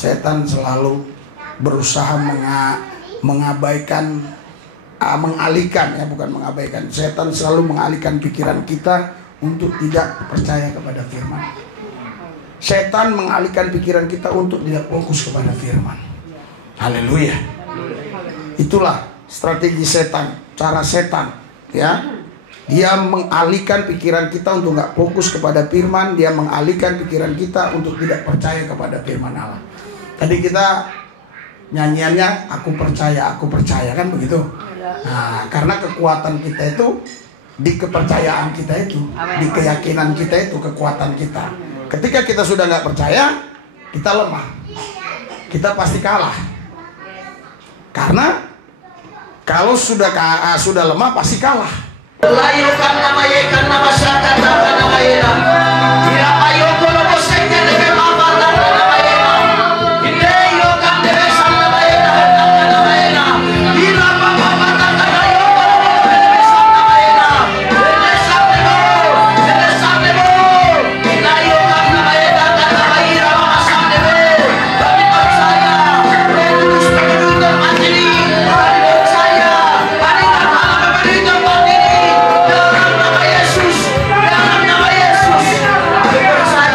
setan selalu berusaha mengabaikan, mengalihkan, ya bukan mengabaikan. Setan selalu mengalihkan pikiran kita untuk tidak percaya kepada firman. Setan mengalihkan pikiran kita untuk tidak fokus kepada firman. Haleluya. Itulah strategi setan, cara setan, ya. Dia mengalihkan pikiran kita untuk nggak fokus kepada firman. Dia mengalihkan pikiran kita untuk tidak percaya kepada firman Allah. Tadi kita nyanyiannya aku percaya kan begitu. Nah, karena kekuatan kita itu di kepercayaan kita itu, di keyakinan kita itu, kekuatan kita. Ketika kita sudah nggak percaya, kita lemah, kita pasti kalah. Karena kalau sudah lemah pasti kalah. Layukan nama yekan nama syaka nama yena. Tidak ayo kalau boseknya dengan apa nama yena. Ide yo kan deresan nama yena nama yena. Tidak apa-apa nama yo kalau deresan nama yena. Deresan nebo. Tidak yo kan nama yena nama ira masan nebo. Kami percaya. Terus berjuang mandiri. Kami percaya. Hari pertama berjuang mandiri. Dalam nama Yesus, kami percaya.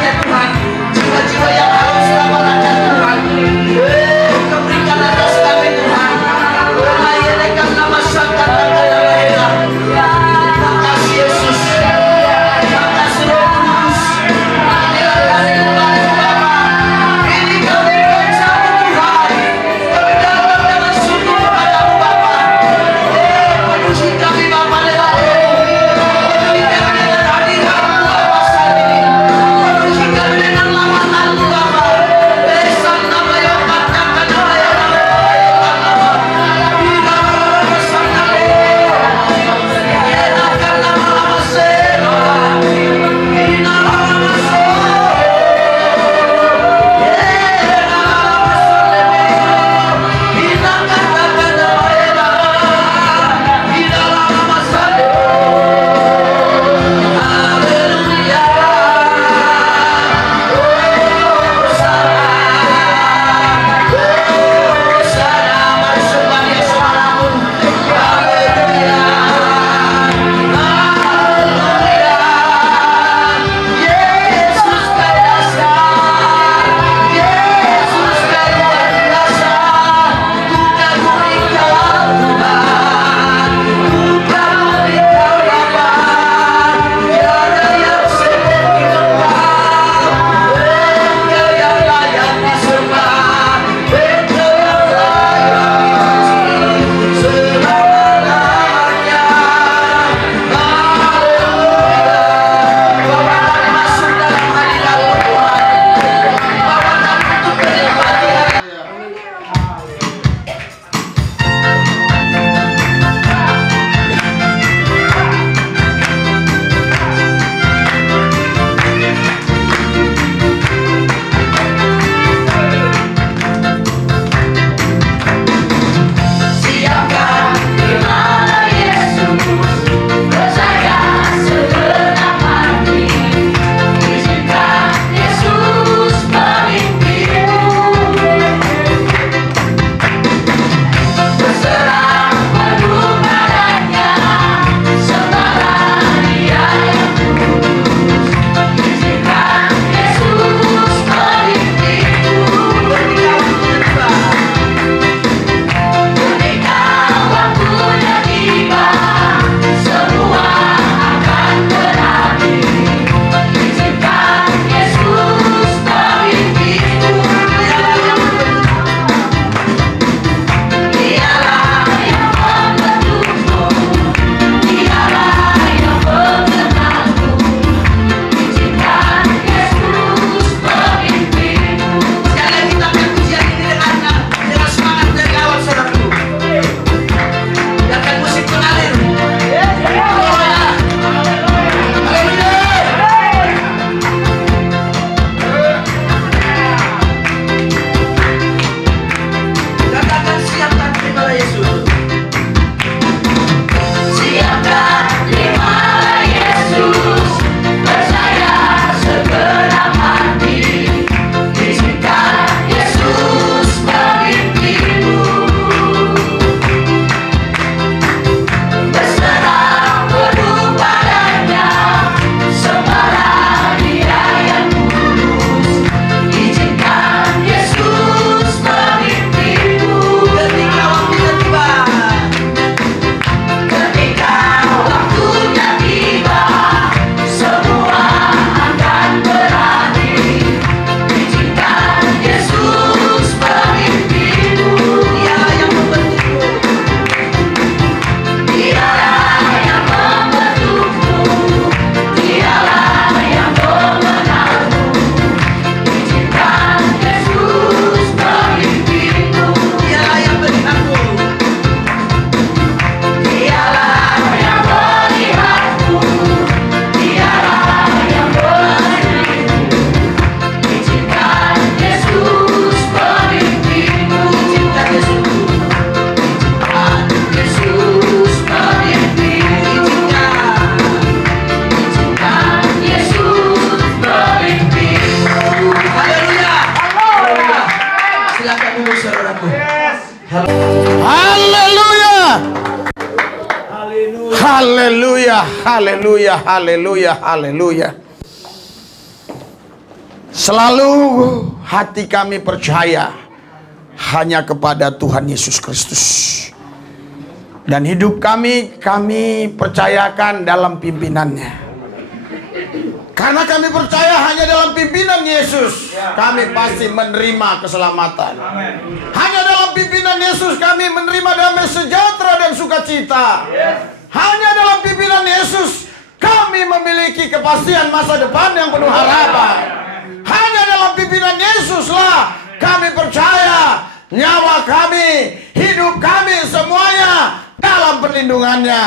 Haleluya. Haleluya, haleluya, haleluya, haleluya. Selalu hati kami percaya hanya kepada Tuhan Yesus Kristus. Dan hidup kami percayakan dalam pimpinannya. Karena kami percaya hanya dalam pimpinan Yesus kami pasti menerima keselamatan. Hanya dalam pimpinan Yesus kami menerima damai sejahtera dan sukacita. Hanya dalam pimpinan Yesus kami memiliki kepastian masa depan yang penuh harapan. Hanya dalam pimpinan Yesuslah kami percaya nyawa kami, hidup kami semuanya dalam perlindungannya.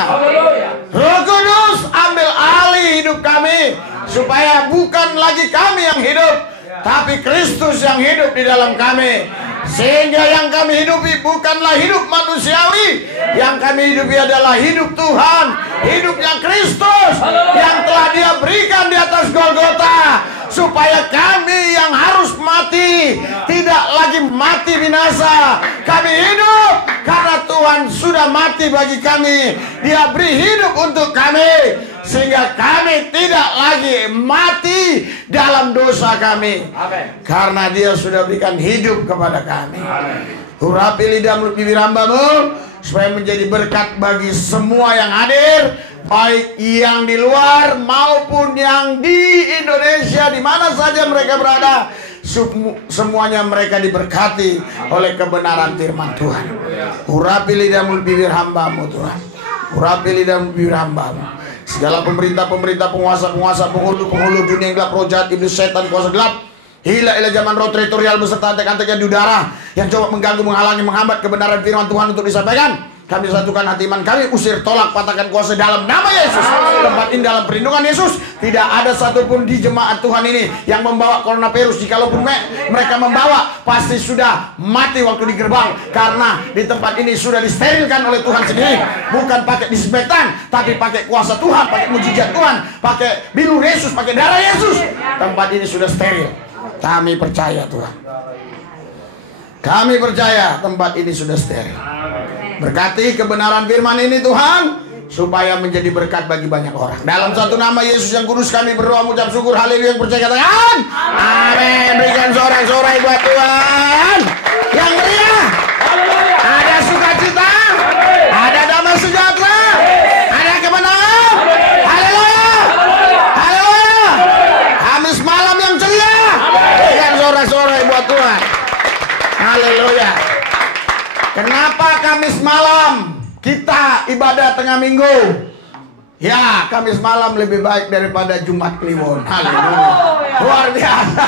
Roh Kudus ambil alih hidup kami, supaya bukan lagi kami yang hidup, tapi Kristus yang hidup di dalam kami. Sehingga yang kami hidupi bukanlah hidup manusiawi, yang kami hidupi adalah hidup Tuhan, hidupnya Kristus yang telah Dia berikan di atas Golgota, supaya kami yang harus mati tidak lagi mati binasa. Kami hidup karena Tuhan sudah mati bagi kami. Dia beri hidup untuk kami, sehingga kami tidak lagi mati dalam dosa kami. Karena Dia sudah berikan hidup kepada kami. Urapi lidah mulut bibir hambamu, supaya menjadi berkat bagi semua yang hadir, baik yang di luar maupun yang di Indonesia, di mana saja mereka berada. Semuanya mereka diberkati oleh kebenaran firman Tuhan. Urapi lidah mulut bibir hambamu Tuhan. Urapi lidah mulut bibir hambamu. Segala pemerintah-pemerintah, penguasa-penguasa, penghulu-penghulu dunia yang gelap, roh jahat, iblis, setan, kuasa gelap, hila zaman roh teritorial beserta antek-anteknya di udara yang coba mengganggu, menghalangi, menghambat kebenaran firman Tuhan untuk disampaikan. Kami satukan hati iman kami, usir, tolak, patahkan kuasa dalam nama Yesus. Tempat ini dalam perlindungan Yesus. Tidak ada satupun di jemaat Tuhan ini yang membawa coronavirus. Jikalaupun mereka membawa, pasti sudah mati waktu di gerbang. Karena di tempat ini sudah disterilkan oleh Tuhan sendiri. Bukan pakai disinfektan, tapi pakai kuasa Tuhan, pakai mujizat Tuhan, pakai bilu Yesus, pakai darah Yesus. Tempat ini sudah steril. Kami percaya Tuhan. Kami percaya tempat ini sudah steril. Berkati kebenaran firman ini Tuhan, supaya menjadi berkat bagi banyak orang. Dalam satu nama Yesus yang kudus kami berdoa, mengucap syukur. Haleluya. Yang percaya katakan amin. Berikan sorak-sorai buat Tuhan yang meriah. Ada sukacita, ada damai sejahtera, ada kemenangan. Haleluya. Haleluya. Kamis malam yang ceria. Berikan sorak-sorai buat Tuhan. Haleluya. Kenapa Kamis malam kita ibadah tengah minggu? Ya, Kamis malam lebih baik daripada Jumat Kliwon. Haleluya. Luar biasa.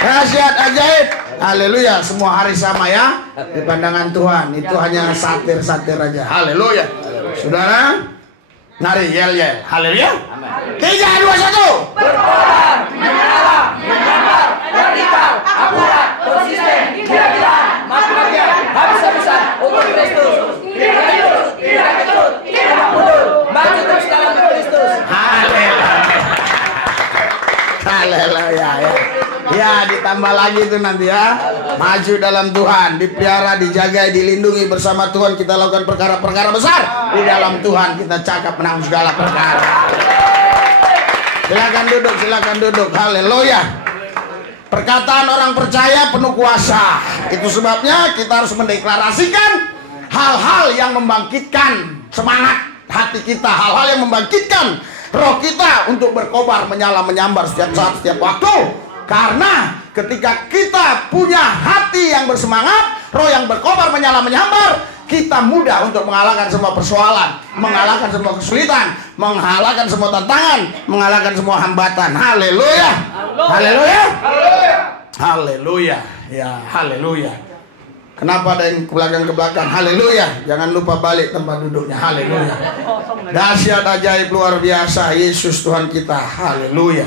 Dahsyat ajaib. Haleluya. Semua hari sama ya di pandangan Tuhan. Itu hanya satir-satir aja. Haleluya. Saudara, nari yel-yel. Haleluya. 3, 2, 1. Berkorban, menyala, menyamar, vertikal, akurat, konsisten, gila-gilaan, mati-matian, habis-habisan untuk Kristus. Tidak kecut, tidak kecut, tidak mundur, maju terus dalam Kristus. Haleluya. Haleluya ya. Ya, ditambah lagi itu nanti ya. Maju dalam Tuhan, dipelihara, dijaga, dilindungi bersama Tuhan. Kita lakukan perkara-perkara besar di dalam Tuhan. Kita cakap menang segala perkara. Silakan duduk, silakan duduk. Haleluya. Perkataan orang percaya penuh kuasa. Itu sebabnya kita harus mendeklarasikan hal-hal yang membangkitkan semangat hati kita, hal-hal yang membangkitkan roh kita untuk berkobar, menyala, menyambar setiap saat, setiap waktu. Karena ketika kita punya hati yang bersemangat, roh yang berkobar, menyala, menyambar, kita mudah untuk mengalahkan semua persoalan, mengalahkan semua kesulitan, mengalahkan semua tantangan, mengalahkan semua hambatan. Haleluya. Haleluya. Haleluya. Ya, haleluya. Kenapa ada yang ke belakang? Haleluya. Jangan lupa balik tempat duduknya. Haleluya. Dahsyat ajaib luar biasa Yesus Tuhan kita. Haleluya.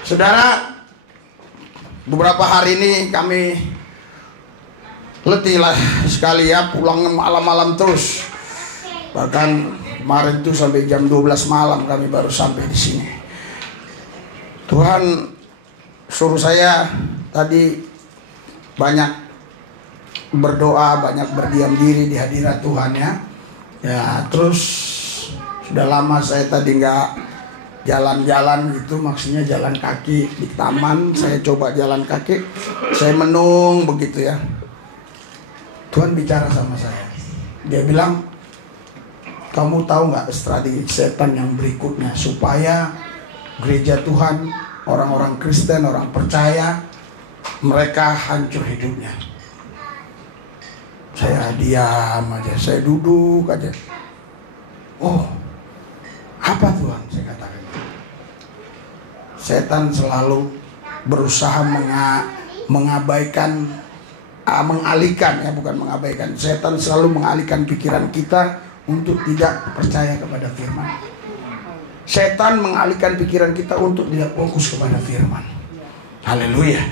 Saudara, beberapa hari ini kami letih lah sekali ya, pulang malam-malam terus. Bahkan kemarin tuh sampai jam 12 malam kami baru sampai di sini. Tuhan suruh saya tadi banyak berdoa, banyak berdiam diri di hadirat Tuhan ya. Ya, terus sudah lama saya tadi nggak jalan-jalan gitu, maksudnya jalan kaki di taman. Saya coba jalan kaki, saya menung begitu ya. Tuhan bicara sama saya. Dia bilang, kamu tahu nggak strategi setan yang berikutnya supaya gereja Tuhan, orang-orang Kristen, orang percaya, mereka hancur hidupnya? Saya diam aja, saya duduk aja. Oh, apa Tuhan? Saya katakan, setan selalu berusaha mengabaikan, mengalihkan ya, bukan mengabaikan. Setan selalu mengalihkan pikiran kita untuk tidak percaya kepada firman. Setan mengalihkan pikiran kita untuk tidak fokus kepada firman. Haleluya.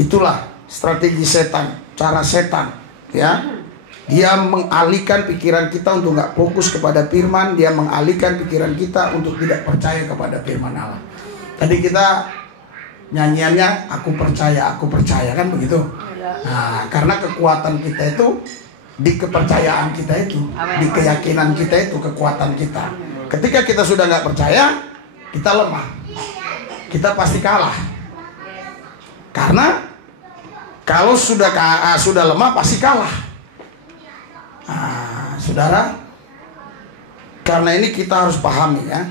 Itulah strategi setan, cara setan ya. Dia mengalihkan pikiran kita untuk nggak fokus kepada firman. Dia mengalihkan pikiran kita untuk tidak percaya kepada firman Allah. Tadi kita nyanyiannya aku percaya kan begitu. Nah, karena kekuatan kita itu di kepercayaan kita itu, di keyakinan kita itu kekuatan kita. Ketika kita sudah nggak percaya, kita lemah, kita pasti kalah. Karena kalau sudah lemah pasti kalah. Nah, saudara, karena ini kita harus pahami ya,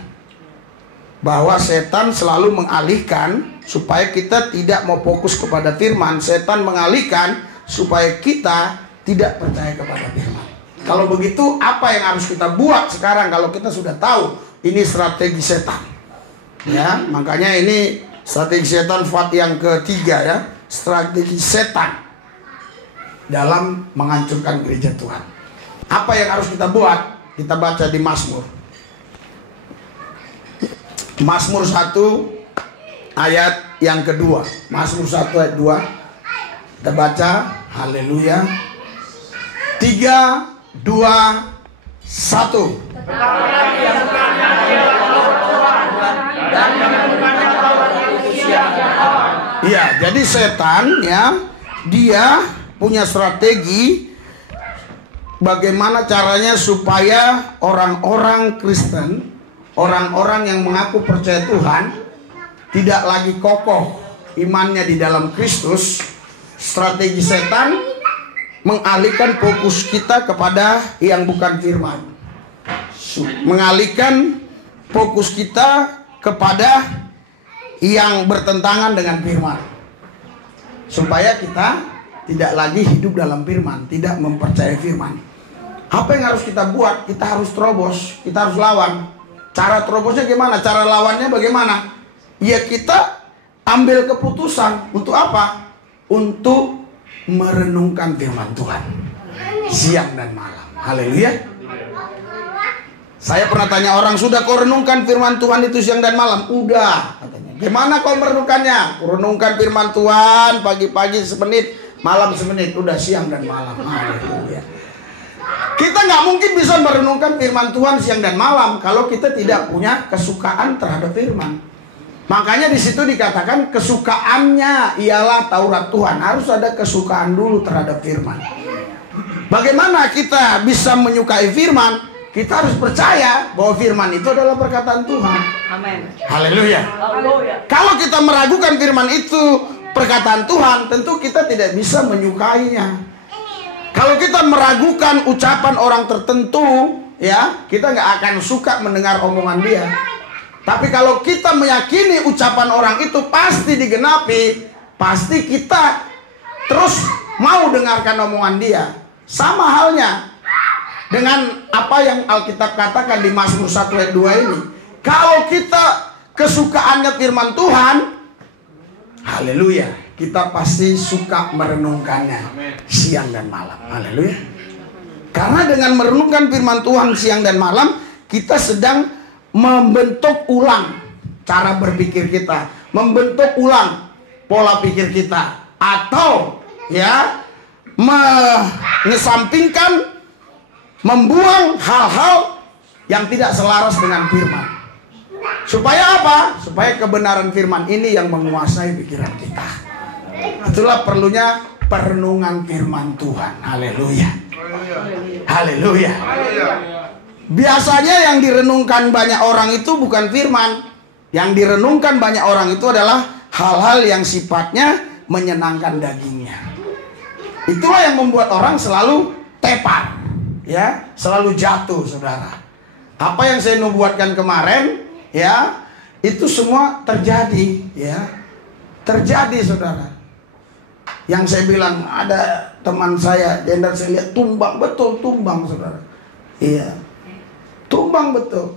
bahwa setan selalu mengalihkan supaya kita tidak mau fokus kepada firman. Setan mengalihkan supaya kita tidak percaya kepada firman. Kalau begitu, apa yang harus kita buat sekarang kalau kita sudah tahu ini strategi setan? Ya, makanya ini strategi setan yang ketiga ya, strategi setan dalam menghancurkan gereja Tuhan. Apa yang harus kita buat? Kita baca di Mazmur. Mazmur 1 ayat yang kedua. Mazmur 1 ayat 2. Kita baca, haleluya. 3, 2, 1. Iya, jadi setan ya, dia punya strategi bagaimana caranya supaya orang-orang Kristen, orang-orang yang mengaku percaya Tuhan, tidak lagi kokoh imannya di dalam Kristus. Strategi setan mengalihkan fokus kita kepada yang bukan firman, mengalihkan fokus kita kepada yang bertentangan dengan firman, supaya kita tidak lagi hidup dalam firman, tidak mempercayai firman. Apa yang harus kita buat? Kita harus terobos, kita harus lawan. Cara terobosnya gimana? Cara lawannya bagaimana? Ya, kita ambil keputusan. Untuk apa? Untuk merenungkan firman Tuhan siang dan malam. Haleluya. Saya pernah tanya orang, sudah kau renungkan firman Tuhan itu siang dan malam? Udah, katanya. Gimana kau merenungkannya? Renungkan firman Tuhan pagi-pagi semenit, malam semenit. Udah siang dan malam. Haleluya. Kita nggak mungkin bisa merenungkan firman Tuhan siang dan malam kalau kita tidak punya kesukaan terhadap firman. Makanya di situ dikatakan kesukaannya ialah Taurat Tuhan. Harus ada kesukaan dulu terhadap firman. Bagaimana kita bisa menyukai firman? Kita harus percaya bahwa firman itu adalah perkataan Tuhan. Amin. Haleluya. Kalau kita meragukan firman itu perkataan Tuhan, tentu kita tidak bisa menyukainya. Kalau kita meragukan ucapan orang tertentu, ya, kita nggak akan suka mendengar omongan dia. Tapi kalau kita meyakini ucapan orang itu pasti digenapi, pasti kita terus mau dengarkan omongan dia. Sama halnya dengan apa yang Alkitab katakan di Mazmur 1 ayat 2 ini. Kalau kita kesukaannya firman Tuhan, haleluya, kita pasti suka merenungkannya siang dan malam. Haleluya. Karena dengan merenungkan firman Tuhan siang dan malam, kita sedang membentuk ulang cara berpikir kita, membentuk ulang pola pikir kita, atau ya mengesampingkan, membuang hal-hal yang tidak selaras dengan firman. Supaya apa? Supaya kebenaran firman ini yang menguasai pikiran kita. Itulah perlunya perenungan firman Tuhan. Haleluya. Haleluya. Biasanya yang direnungkan banyak orang itu bukan firman. Yang direnungkan banyak orang itu adalah hal-hal yang sifatnya menyenangkan dagingnya. Itulah yang membuat orang selalu tepar, ya, selalu jatuh, saudara. Apa yang saya nubuatkan kemarin, ya, itu semua terjadi, ya, terjadi, saudara. Yang saya bilang ada teman saya, dan saya lihat tumbang, betul tumbang, saudara. Iya, tumbang betul.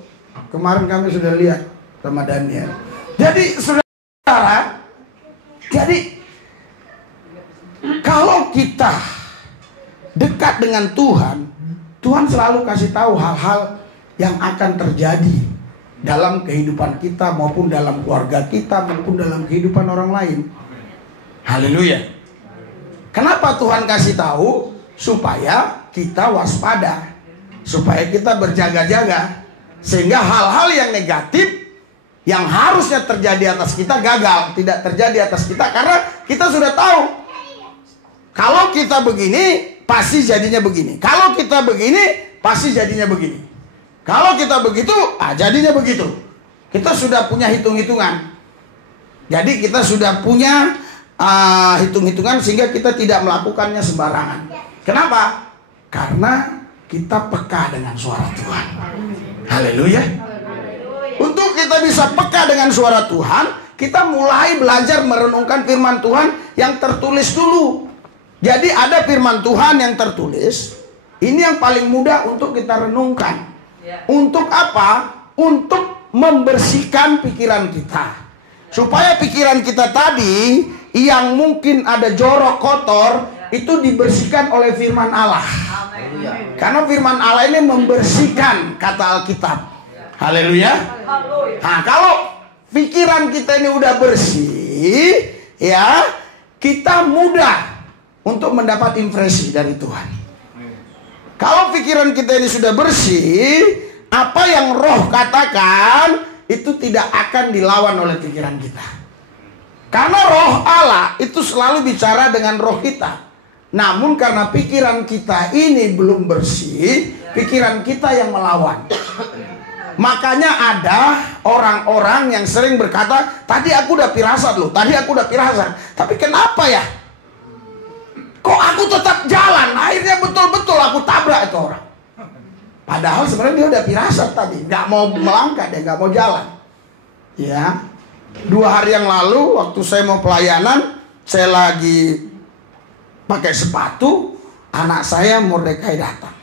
Kemarin kami sudah lihat sama Daniel. Jadi, saudara, jadi kalau kita dekat dengan Tuhan, Tuhan selalu kasih tahu hal-hal yang akan terjadi dalam kehidupan kita, maupun dalam keluarga kita, maupun dalam kehidupan orang lain. Haleluya. Kenapa Tuhan kasih tahu? Supaya kita waspada, supaya kita berjaga-jaga, sehingga hal-hal yang negatif yang harusnya terjadi atas kita gagal, tidak terjadi atas kita, karena kita sudah tahu kalau kita begini pasti jadinya begini, kalau kita begini pasti jadinya begini, kalau kita begitu jadinya begitu. Kita sudah punya hitung-hitungan. Jadi kita sudah punya hitung-hitungan, sehingga kita tidak melakukannya sembarangan. Kenapa? Karena kita peka dengan suara Tuhan. Haleluya. Untuk kita bisa peka dengan suara Tuhan, kita mulai belajar merenungkan firman Tuhan yang tertulis dulu. Jadi ada firman Tuhan yang tertulis. Ini yang paling mudah untuk kita renungkan. Untuk apa? Untuk membersihkan pikiran kita, supaya pikiran kita tadi yang mungkin ada jorok, kotor, itu dibersihkan oleh firman Allah. Karena firman Allah ini membersihkan, kata Alkitab. Haleluya. Nah, kalau pikiran kita ini udah bersih, ya, kita mudah untuk mendapat impresi dari Tuhan. Kalau pikiran kita ini sudah bersih, apa yang roh katakan itu tidak akan dilawan oleh pikiran kita. Karena roh Allah itu selalu bicara dengan roh kita. Namun karena pikiran kita ini belum bersih, pikiran kita yang melawan. Makanya ada orang-orang yang sering berkata, tadi aku udah firasat loh, tadi aku udah firasat, tapi kenapa ya kok aku tetap jalan? Akhirnya betul-betul aku tabrak itu orang. Padahal sebenarnya dia udah firasat tadi, nggak mau melangkah, dia nggak mau jalan. Ya, 2 hari yang lalu waktu saya mau pelayanan, saya lagi pakai sepatu, anak saya Mordekai datang.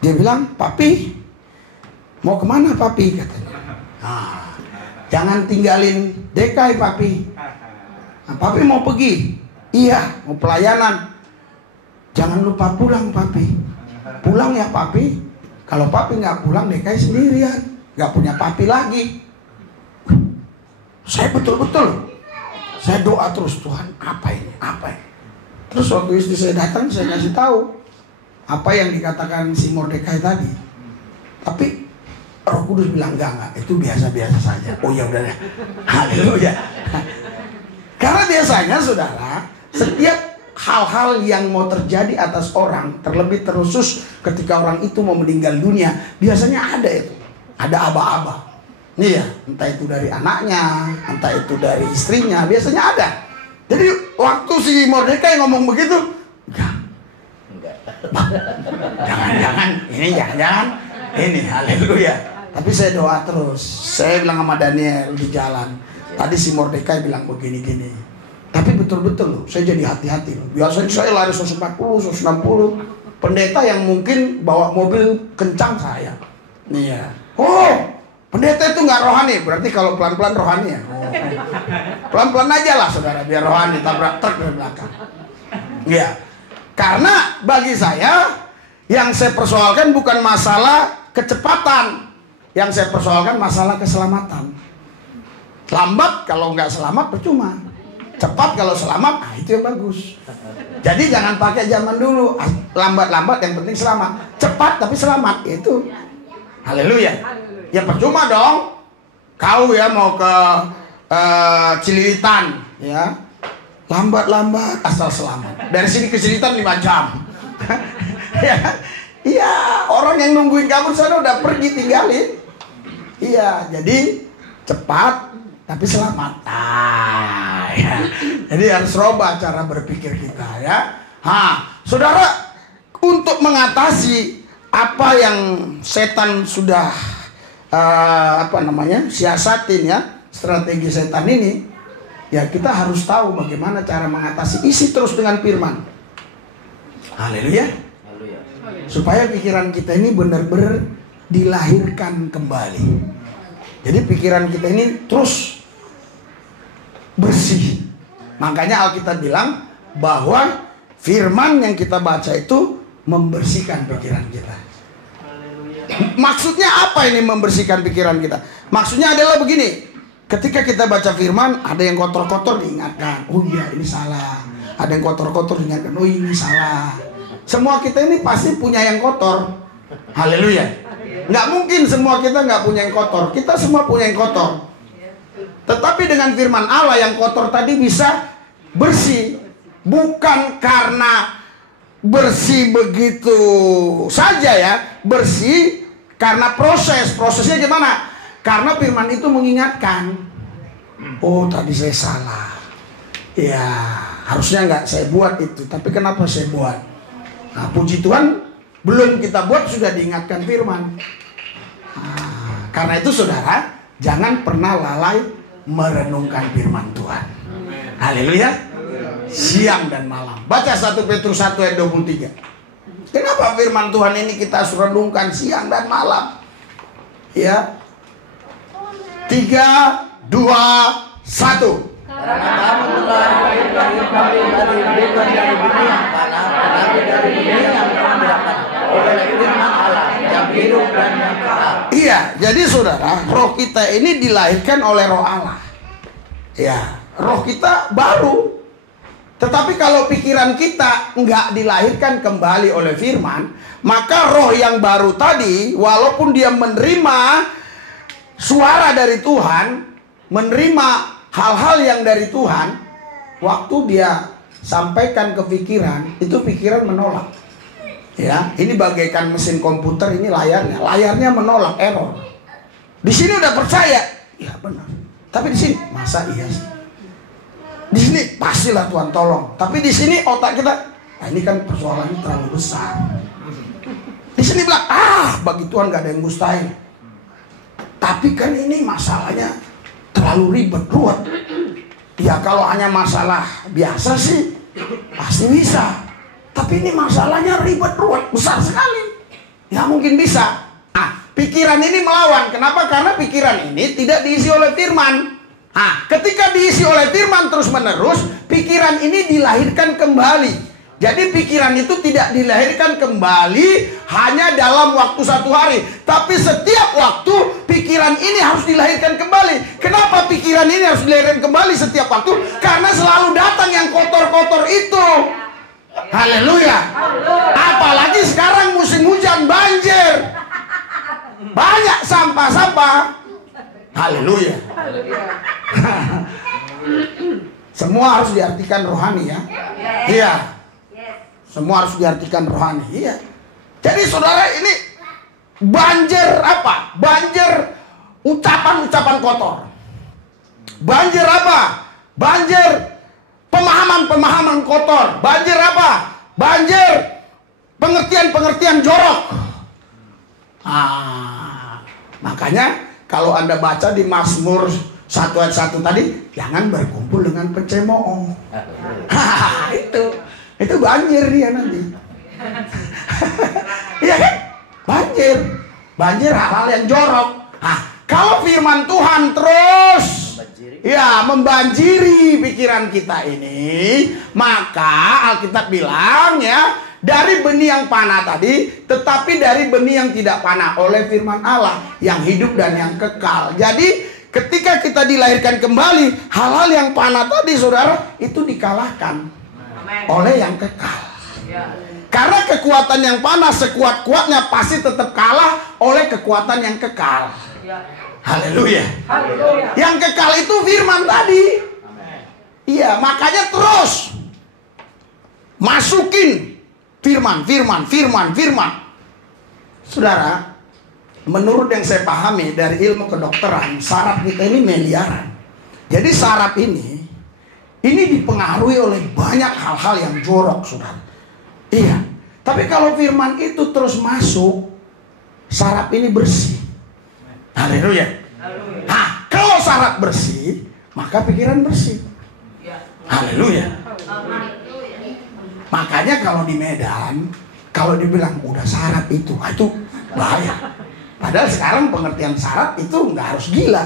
Dia bilang, "Papi, mau kemana papi?" katanya. Nah, jangan tinggalin Dekai papi. Nah, papi mau pergi. Iya, mau pelayanan. Jangan lupa pulang papi. Pulang ya papi. Kalau papi nggak pulang, Dekai sendirian, nggak punya papi lagi. Saya betul-betul, saya doa terus, Tuhan apa ini, apa ini. Terus waktu istri saya datang, saya kasih tahu apa yang dikatakan si Mordekai tadi. Tapi Roh Kudus bilang enggak, itu biasa-biasa saja. Oh ya udah deh. Haleluya. Karena biasanya saudara, setiap hal-hal yang mau terjadi atas orang, terlebih terusus ketika orang itu mau meninggal dunia, biasanya ada itu. Ada aba-aba. Iya, entah itu dari anaknya, entah itu dari istrinya, biasanya ada. Jadi waktu si Mordekai ngomong begitu, jangan-jangan, ini haleluya. Tapi saya doa terus. Saya bilang sama Daniel di jalan, tadi si Mordekai bilang begini-gini. Tapi betul-betul loh, saya jadi hati-hati loh. Biasanya saya lari 140, 160. Pendeta yang mungkin bawa mobil kencang saya. Nih ya. Oh, pendeta itu nggak rohani. Berarti kalau pelan-pelan rohani ya. Oh. Pelan-pelan aja lah saudara, biar rohani, tabrak truk dari belakang. Iya. Karena bagi saya, yang saya persoalkan bukan masalah kecepatan. Yang saya persoalkan masalah keselamatan. Lambat kalau nggak selamat percuma. Cepat kalau selamat, itu yang bagus. Jadi jangan pakai zaman dulu, lambat-lambat yang penting selamat. Cepat tapi selamat, itu haleluya. Ya percuma dong kau ya mau ke Cililitan ya, lambat-lambat asal selamat. Dari sini ke Silitan 5 jam. Iya, orang yang nungguin kamu sana udah pergi, tinggalin. Iya, jadi cepat tapi selamat. Ya. Jadi harus rubah cara berpikir kita ya. Saudara, untuk mengatasi apa yang setan sudah siasatin ya, strategi setan ini, ya kita harus tahu bagaimana cara mengatasi. Isi terus dengan firman. Haleluya. Supaya pikiran kita ini benar-benar dilahirkan kembali. Jadi pikiran kita ini terus bersih. Makanya Alkitab bilang bahwa firman yang kita baca itu membersihkan pikiran kita. Maksudnya apa ini membersihkan pikiran kita? Maksudnya adalah begini. Ketika kita baca firman, ada yang kotor-kotor diingatkan. Oh iya, ini salah. Ada yang kotor-kotor diingatkan. Oh ini salah. Semua kita ini pasti punya yang kotor. Haleluya. Nggak mungkin semua kita nggak punya yang kotor. Kita semua punya yang kotor. Tetapi dengan firman Allah yang kotor tadi bisa bersih. Bukan karena bersih begitu saja ya. Bersih karena prosesnya gimana? Karena firman itu mengingatkan. Oh tadi saya salah. Ya harusnya nggak saya buat itu. Tapi kenapa saya buat? Nah, puji Tuhan, belum kita buat sudah diingatkan firman. Karena itu saudara, jangan pernah lalai merenungkan firman Tuhan. Haleluya. Siang dan malam. Baca 1 Petrus 1 ayat 23. Kenapa firman Tuhan ini kita harus renungkan siang dan malam? Ya. 3, 2, 1. Karena kamu telah lahir kembali dari bukan dari bumi yang tanah, tetapi dari bumi yang digerakkan oleh firman Allah yang hidup dan yang kekal. Iya, jadi saudara, roh kita ini dilahirkan oleh roh Allah. Ya, roh kita baru. Tetapi kalau pikiran kita nggak dilahirkan kembali oleh firman, maka roh yang baru tadi, walaupun dia menerima suara dari Tuhan, menerima hal-hal yang dari Tuhan, waktu dia sampaikan ke pikiran, itu pikiran menolak. Ya, ini bagaikan mesin komputer, ini layarnya menolak, error. Di sini udah percaya, ya benar. Tapi di sini masa iya sih? Di sini pastilah Tuhan tolong. Tapi di sini otak kita, nah ini kan persoalannya terlalu besar. Di sini bilang, bagi Tuhan gak ada yang mustahil. Tapi kan ini masalahnya terlalu ribet, ruwet. Ya kalau hanya masalah biasa sih pasti bisa. Tapi ini masalahnya ribet, ruwet, besar sekali. Ya mungkin bisa. Pikiran ini melawan. Kenapa? Karena pikiran ini tidak diisi oleh firman. Ketika diisi oleh firman terus-menerus, pikiran ini dilahirkan kembali. Jadi pikiran itu tidak dilahirkan kembali hanya dalam waktu 1 hari. Tapi setiap waktu pikiran ini harus dilahirkan kembali. Kenapa pikiran ini harus dilahirkan kembali setiap waktu? Karena selalu datang yang kotor-kotor itu. Haleluya. Apalagi sekarang musim hujan, banjir. Banyak sampah-sampah. Haleluya. Semua harus diartikan rohani ya. Iya. Semua harus diartikan rohani. Iya. Jadi saudara, ini banjir apa? Banjir ucapan-ucapan kotor. Banjir apa? Banjir pemahaman-pemahaman kotor. Banjir apa? Banjir pengertian-pengertian jorok. Makanya kalau Anda baca di Mazmur 1 ayat 1 tadi, jangan berkumpul dengan pencemooh. Itu banjir dia nanti. Iya kan? Banjir hal-hal yang jorok. Kalau firman Tuhan terus membanjiri pikiran kita ini, maka Alkitab bilang ya, dari benih yang panah tadi, tetapi dari benih yang tidak panah oleh firman Allah yang hidup dan yang kekal. Jadi ketika kita dilahirkan kembali, hal-hal yang panah tadi saudara, itu dikalahkan oleh yang kekal. Karena kekuatan yang panah sekuat-kuatnya pasti tetap kalah oleh kekuatan yang kekal. Haleluya. Yang kekal itu firman tadi. Iya, Iya, makanya terus masukin firman. Saudara, menurut yang saya pahami dari ilmu kedokteran, saraf kita ini miliaran. Jadi saraf ini dipengaruhi oleh banyak hal-hal yang jorok, saudara. Iya, tapi kalau firman itu terus masuk, saraf ini bersih. Haleluya. Nah, kalau saraf bersih, maka pikiran bersih. Haleluya. Makanya kalau di Medan, kalau dibilang udah saraf itu bahaya. Padahal sekarang pengertian saraf itu nggak harus gila.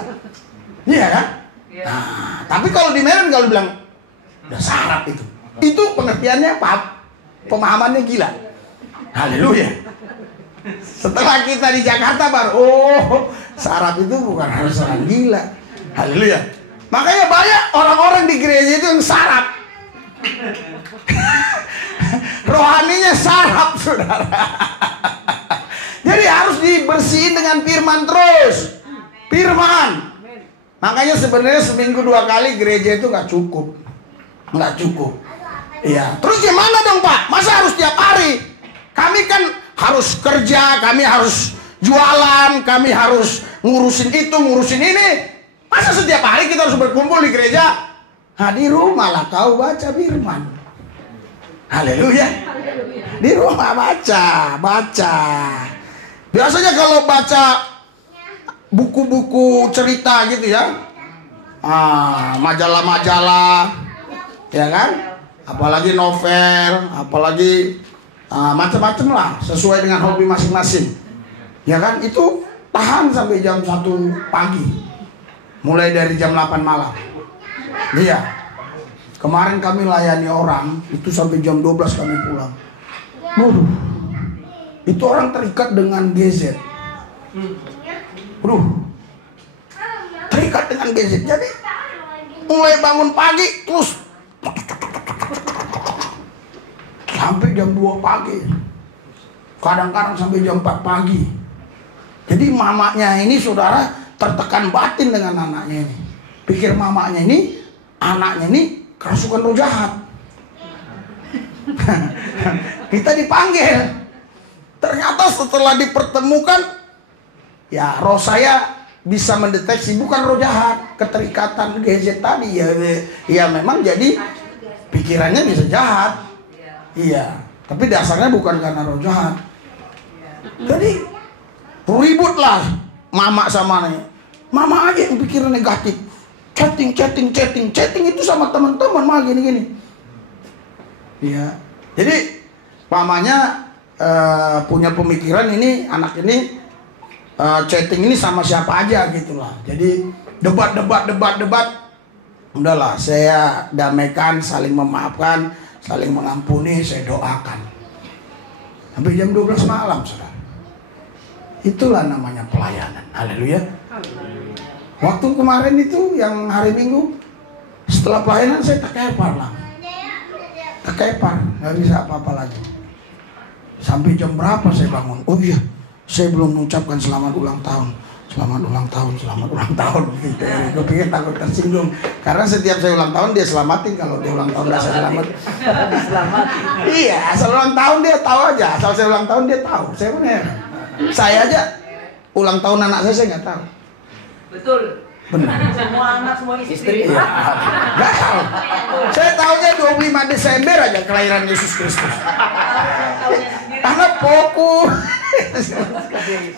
Iya kan? Nah, tapi kalau di Medan kalau dibilang udah saraf itu pengertiannya apa? Pemahamannya gila. Haleluya. Setelah kita di Jakarta baru, saraf itu bukan harus orang gila. Haleluya. Makanya banyak orang-orang di gereja itu yang saraf. Rohaninya saraf, saudara. Jadi harus dibersihin dengan firman terus. Firman. Makanya sebenarnya seminggu 2 kali gereja itu nggak cukup. Iya. Terus gimana dong, Pak? Masa harus tiap hari? Kami kan harus kerja, kami harus jualan, kami harus ngurusin itu, ngurusin ini. Masa setiap hari kita harus berkumpul di gereja? Nah, di rumah lah kau baca firman. Haleluya. Di rumah baca. Biasanya kalau baca buku-buku cerita gitu ya, majalah-majalah, ya kan? Apalagi novel, apalagi macam-macam lah, sesuai dengan hobi masing-masing. Ya kan? Itu tahan sampai jam 1 pagi. Mulai dari jam 8 malam. Iya. Kemarin kami layani orang, itu sampai jam 12 kami pulang. Itu orang terikat dengan gadget. Terikat dengan gadget. Jadi mulai bangun pagi terus sampai jam 2 pagi. Kadang-kadang sampai jam 4 pagi. Jadi mamanya ini, saudara, tertekan batin dengan anaknya ini. Pikir mamanya ini, anaknya ini kerasukan roh jahat. Kita dipanggil. Ternyata setelah dipertemukan, ya roh saya bisa mendeteksi bukan roh jahat, keterikatan gadget tadi ya memang jadi pikirannya bisa jahat. Iya, tapi dasarnya bukan karena roh jahat. Jadi ributlah mama sama nih. Mama aja yang pikiran negatif. Chatting itu sama teman-teman mah gini-gini. Iya. Jadi mamanya punya pemikiran ini anak ini chatting ini sama siapa aja gitulah. Jadi debat. Udahlah, saya damaikan, saling memaafkan, saling mengampuni, saya doakan. Sampai jam 12 malam, saudara. Itulah namanya pelayanan. Haleluya. Waktu kemarin itu yang hari Minggu, setelah pelayanan saya terkepar, nggak bisa apa-apa lagi. Sampai jam berapa saya bangun? Oh iya, saya belum mengucapkan selamat ulang tahun. Gitu. Gue pikir takut tersinggung. Karena setiap saya ulang tahun dia selamatin. Kalau dia ulang tahun nggak saya selamat. Iya, asal ulang tahun dia tahu aja. Asal saya ulang tahun dia tahu. Saya benar. Saya aja ulang tahun anak saya nggak tahu. Betul. Benar. Semua anak, semua istri. Iya. Nggak tahu. Saya tahunya 25 Desember aja kelahiran Yesus Kristus. Karena fokus.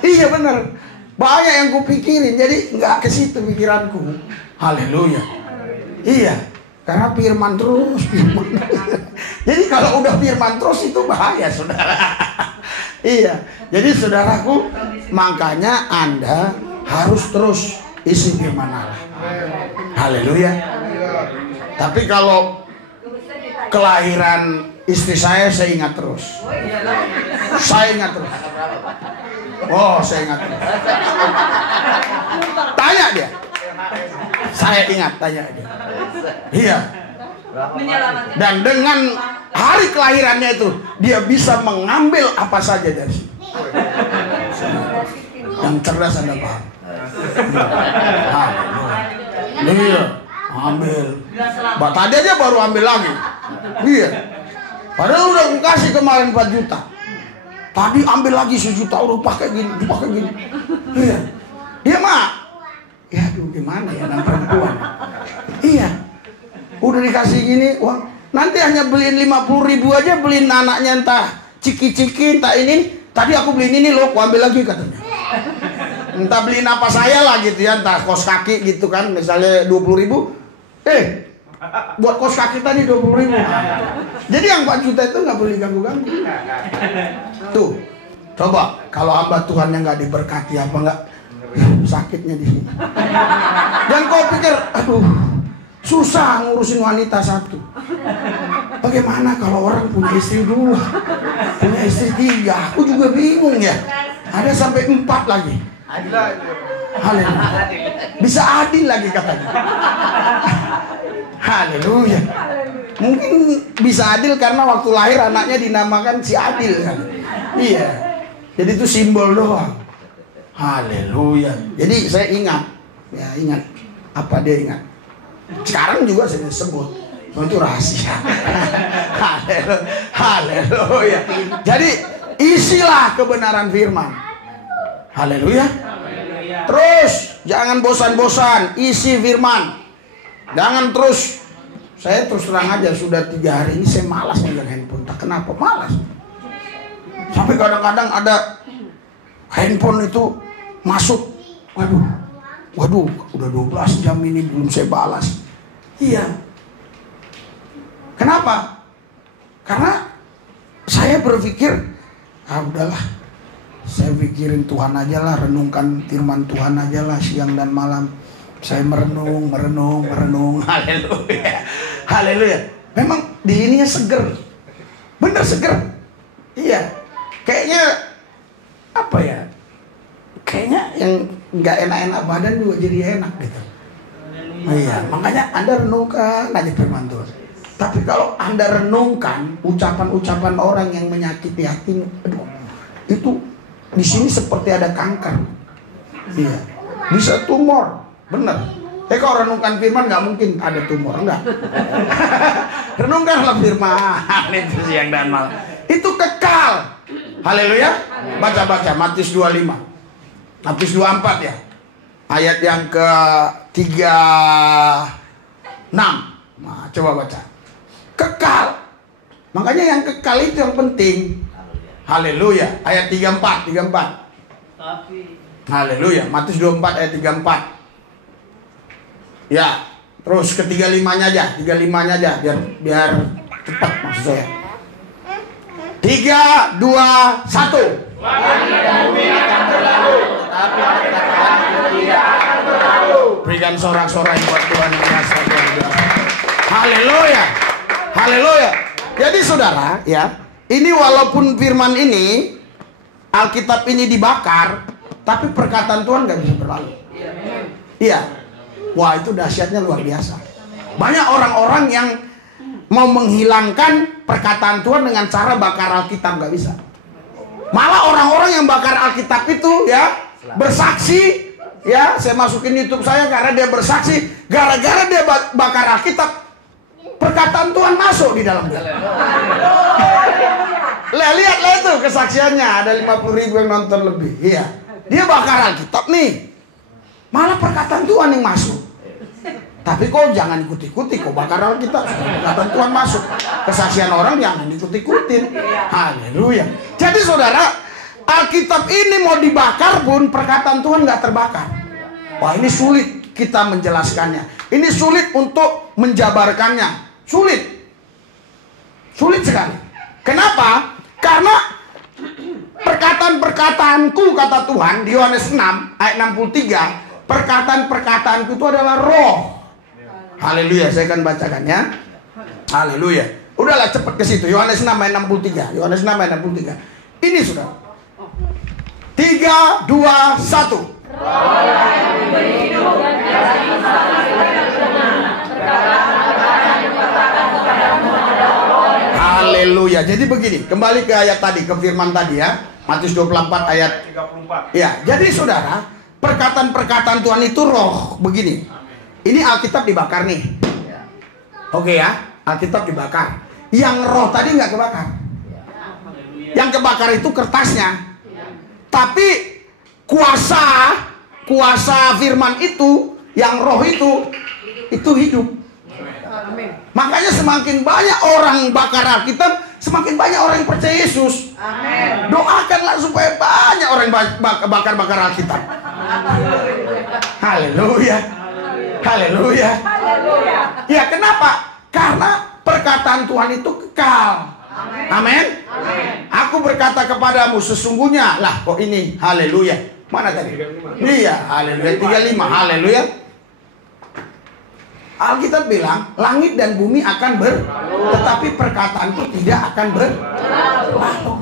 Iya benar. Banyak yang kupikirin, jadi nggak ke situ pikiranku. Haleluya. Iya. Karena firman terus. Jadi kalau udah firman terus itu bahaya, saudara. Iya. Jadi saudaraku, makanya Anda harus terus isi firman Allah. Haleluya. Tapi kalau kelahiran istri saya ingat terus. Saya ingat terus. Oh, saya ingat terus. Tanya dia. Saya ingat, tanya dia. Iya. Dan dengan hari kelahirannya itu, dia bisa mengambil apa saja dari situ. Yang cerdas Anda paham. Iya. Ambil. Mbak tadi aja baru ambil lagi. Iya. Padahal udah aku kasih kemarin 4 juta. Tadi ambil lagi 1 juta, udah pakai gini, dipakai gini. Iya. Dia mah, ya aduh gimana ya anak perempuan. Iya. Udah dikasih gini, uang. Nanti hanya beliin 50.000 aja, beliin anaknya entah ciki-ciki, entah ini. Tadi aku beliin ini loh, aku ambil lagi katanya. Entah beliin apa saya lah gitu ya, entah kos kaki gitu kan, misalnya 20.000. Buat kos kaki tadi 20.000. Jadi yang 4 juta itu nggak boleh ganggu-ganggu. Tuh, coba kalau hamba Tuhan yang nggak diberkati apa nggak sakitnya di sini. Dan kau pikir, aduh, susah ngurusin wanita satu. Bagaimana kalau orang punya istri 2, punya istri 3? Aku juga bingung ya. Ada sampai 4 lagi. Haleluya. Bisa adil lagi katanya. Haleluya. Mungkin bisa adil karena waktu lahir anaknya dinamakan si Adil kan. Iya. Jadi itu simbol doang. Haleluya. Jadi saya ingat, ya ingat apa dia ingat. Sekarang juga saya sebut. Itu rahasia. Haleluya. Jadi isilah kebenaran firman. Haleluya. Terus jangan bosan-bosan isi firman. Jangan terus. Saya terus terang aja sudah 3 hari ini saya malas megang handphone. Tak kenapa malas. Sampai kadang-kadang ada handphone itu masuk. Waduh, udah 12 jam ini belum saya balas. Iya. Kenapa? Karena saya berpikir, udahlah, saya pikirin Tuhan aja lah, renungkan firman Tuhan aja lah siang dan malam. Saya merenung. Haleluya. Haleluya. Memang di ininya seger. Bener seger. Iya. Kayaknya apa ya? Kayaknya yang nggak enak-enak badan juga jadi enak gitu. Iya, makanya Anda renungkan aja firman Tuhan. Tapi kalau Anda renungkan ucapan-ucapan orang yang menyakiti hatimu, aduh, itu di sini seperti ada kanker. Iya. Bisa tumor, benar. Kalau renungkan firman nggak mungkin ada tumor, enggak. Renungkanlah firman itu siang dan malam. Itu kekal. Haleluya. Baca Matius 25. Matius 24 ya. Ayat yang ke-36. Nah, coba baca. Kekal. Makanya yang kekal itu yang penting. Haleluya. Ayat 34. Haleluya. Matius 24 ayat 34. Ya, terus ke-35-nya aja. 35-nya aja biar cepat maksud saya. 3, 2, 1. Langit dan bumi akan berlalu, tapi kata-kataku tidak akan berlalu. Berikan sorak-sorai buat Tuhan yang biasa. Haleluya. Haleluya. Jadi saudara ya, ini walaupun firman ini, Alkitab ini dibakar, tapi perkataan Tuhan gak bisa berlalu. Iya. Wah, itu dahsyatnya luar biasa. Banyak orang-orang yang mau menghilangkan perkataan Tuhan dengan cara bakar Alkitab, gak bisa. Malah orang-orang yang bakar Alkitab itu ya bersaksi, ya saya masukin YouTube saya karena dia bersaksi, gara-gara dia bakar Alkitab, perkataan Tuhan masuk di dalam dia. Lihatlah itu kesaksiannya, ada 50.000 yang nonton lebih. Iya, dia bakar Alkitab nih, malah perkataan Tuhan yang masuk. Tapi kau jangan ikut-ikuti, kau bakar Alkitab, perkataan Tuhan masuk. Kesaksian orang jangan ikut-ikutin. Haleluya. Jadi saudara, Alkitab ini mau dibakar pun perkataan Tuhan nggak terbakar. Wah, ini sulit kita menjelaskannya. Ini sulit untuk menjabarkannya. Sulit sekali. Kenapa? Karena perkataan-perkataanku, kata Tuhan di Yohanes 6 ayat 63, perkataan-perkataanku itu adalah roh. Haleluya, saya akan bacakan ya. Haleluya. Udahlah cepat ke situ. Yohanes 6 ayat 63. Yohanes 6 ayat 63. Ini sudah. 3, 2, 1. Haleluya. Jadi begini, kembali ke ayat tadi, ke firman tadi ya. Matius 24 ayat 34. Ya, jadi saudara, perkataan-perkataan Tuhan itu roh. Begini. Ini Alkitab dibakar nih. Oke ya, Alkitab dibakar. Yang roh tadi nggak kebakar. Yang kebakar itu kertasnya. Tapi kuasa firman itu, yang roh itu hidup. Makanya semakin banyak orang bakar Alkitab, semakin banyak orang yang percaya Yesus. Doakanlah supaya banyak orang bakar Alkitab. Haleluya. Haleluya. Ya, kenapa? Karena perkataan Tuhan itu kekal. Amin. Aku berkata kepadamu, sesungguhnya lah kok ini. Haleluya. Mana tadi? Iya, haleluya 35. Haleluya. Alkitab bilang langit dan bumi akan tetapi perkataanku tidak akan berlalu.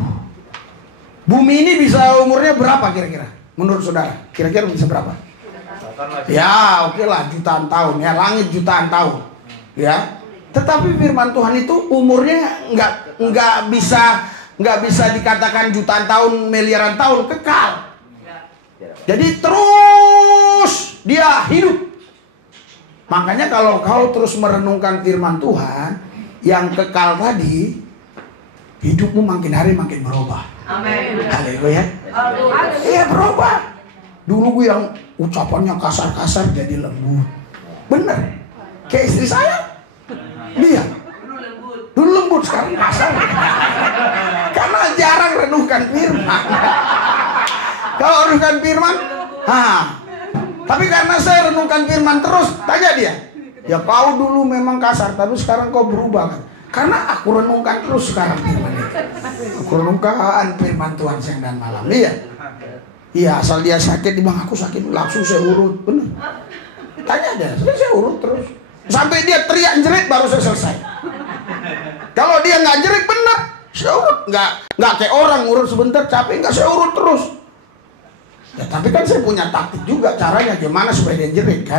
Bumi ini bisa umurnya berapa kira-kira? Menurut saudara, kira-kira bisa berapa? Ya, oke lah, jutaan tahun ya, langit jutaan tahun. Ya. Tetapi firman Tuhan itu umurnya nggak bisa dikatakan jutaan tahun, miliaran tahun, kekal. Jadi terus dia hidup. Makanya kalau kau terus merenungkan firman Tuhan yang kekal tadi, hidupmu makin hari makin berubah. Amin. Haleluya. Iya, berubah. Dulu gue yang ucapannya kasar-kasar jadi lembut. Bener. Kayak istri saya. Dia dulu lembut, sekarang kasar. Karena jarang renungkan firman. Kalau renungkan firman, tapi karena saya renungkan firman terus, tanya dia, ya kau dulu memang kasar, tapi sekarang kau berubah kan? Karena aku renungkan terus sekarang firman itu. Aku renungkan firman Tuhan siang dan malam. Iya, asal dia sakit, di bang aku sakit, langsung saya urut, bener. Tanya dia, saya urut terus. Sampai dia teriak jerit baru saya selesai. Kalau dia nggak jerit bener, saya urut. Nggak kayak orang urut sebentar capek, nggak, saya urut terus. Ya, tapi kan saya punya taktik juga caranya gimana supaya dia jerit kan.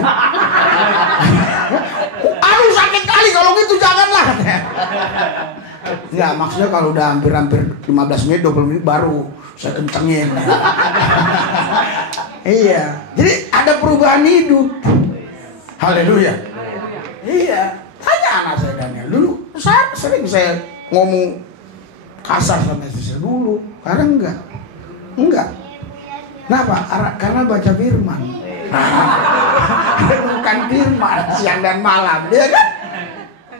Aduh sakit kali kalau gitu janganlah. Ya maksudnya kalau udah hampir 15 menit 20 menit baru saya kencengin. Iya. Jadi ada perubahan hidup. Haleluya. Iya. Tanya anak saya Daniel dulu. Saya sering ngomong kasar sama istri saya dulu. Sekarang enggak. Kenapa? Karena baca firman. Bukan firman siang dan malam, ya kan?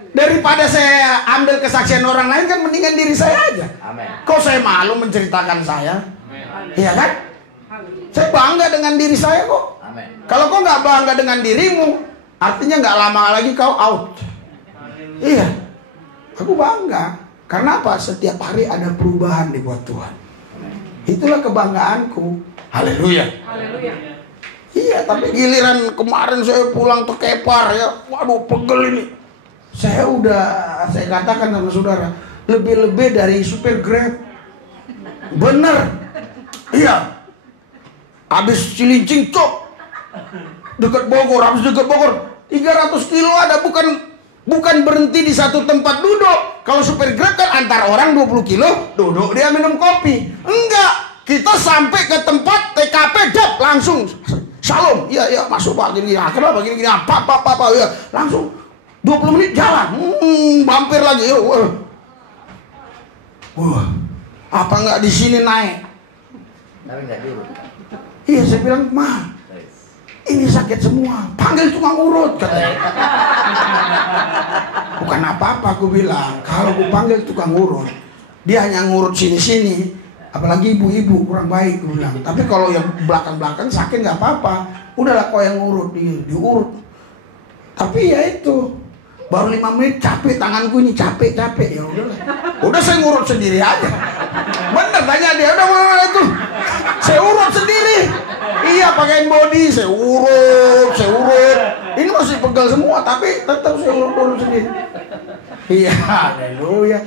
Daripada saya ambil kesaksian orang lain kan mendingan diri saya aja. Kok saya malu menceritakan saya? Iya kan? Saya bangga dengan diri saya kok. Kalau kau nggak bangga dengan dirimu, artinya nggak lama lagi kau out. Iya, aku bangga. Karena apa? Setiap hari ada perubahan dibuat Tuhan. Itulah kebanggaanku. Haleluya. Haleluya. Iya, tapi giliran kemarin saya pulang terkepar ya, waduh pegel ini. Saya katakan sama saudara, lebih-lebih dari supir Grab. Bener. Iya. Habis Cilincing cop. Dekat Bogor, 300 kilo ada, bukan berhenti di satu tempat duduk. Kalau supir Grab kan antar orang 20 kilo, duduk dia minum kopi. Enggak. Kita sampai ke tempat TKP langsung Shalom, iya masuk Pak gini, kenapa gini, apa, ya langsung 20 menit jalan, mampir lagi, apa nggak di sini naik? Iya saya bilang, Ma, ini sakit semua, panggil tukang urut katanya. Bukan apa-apa aku bilang, kalau aku panggil tukang urut, dia hanya ngurut sini-sini. Apalagi ibu-ibu kurang baik gue bilang. Tapi kalau yang belakang-belakang sakit nggak apa-apa. Udahlah kau yang ngurut, diurut. Tapi ya itu baru 5 menit capek tanganku ini capek ya udahlah. Udah saya ngurut sendiri aja. Bener tanya dia, udah mana itu? Saya urut sendiri. Iya pakaiin body, saya urut. Ini masih pegel semua tapi tetap saya urut sendiri. Iya, haleluya.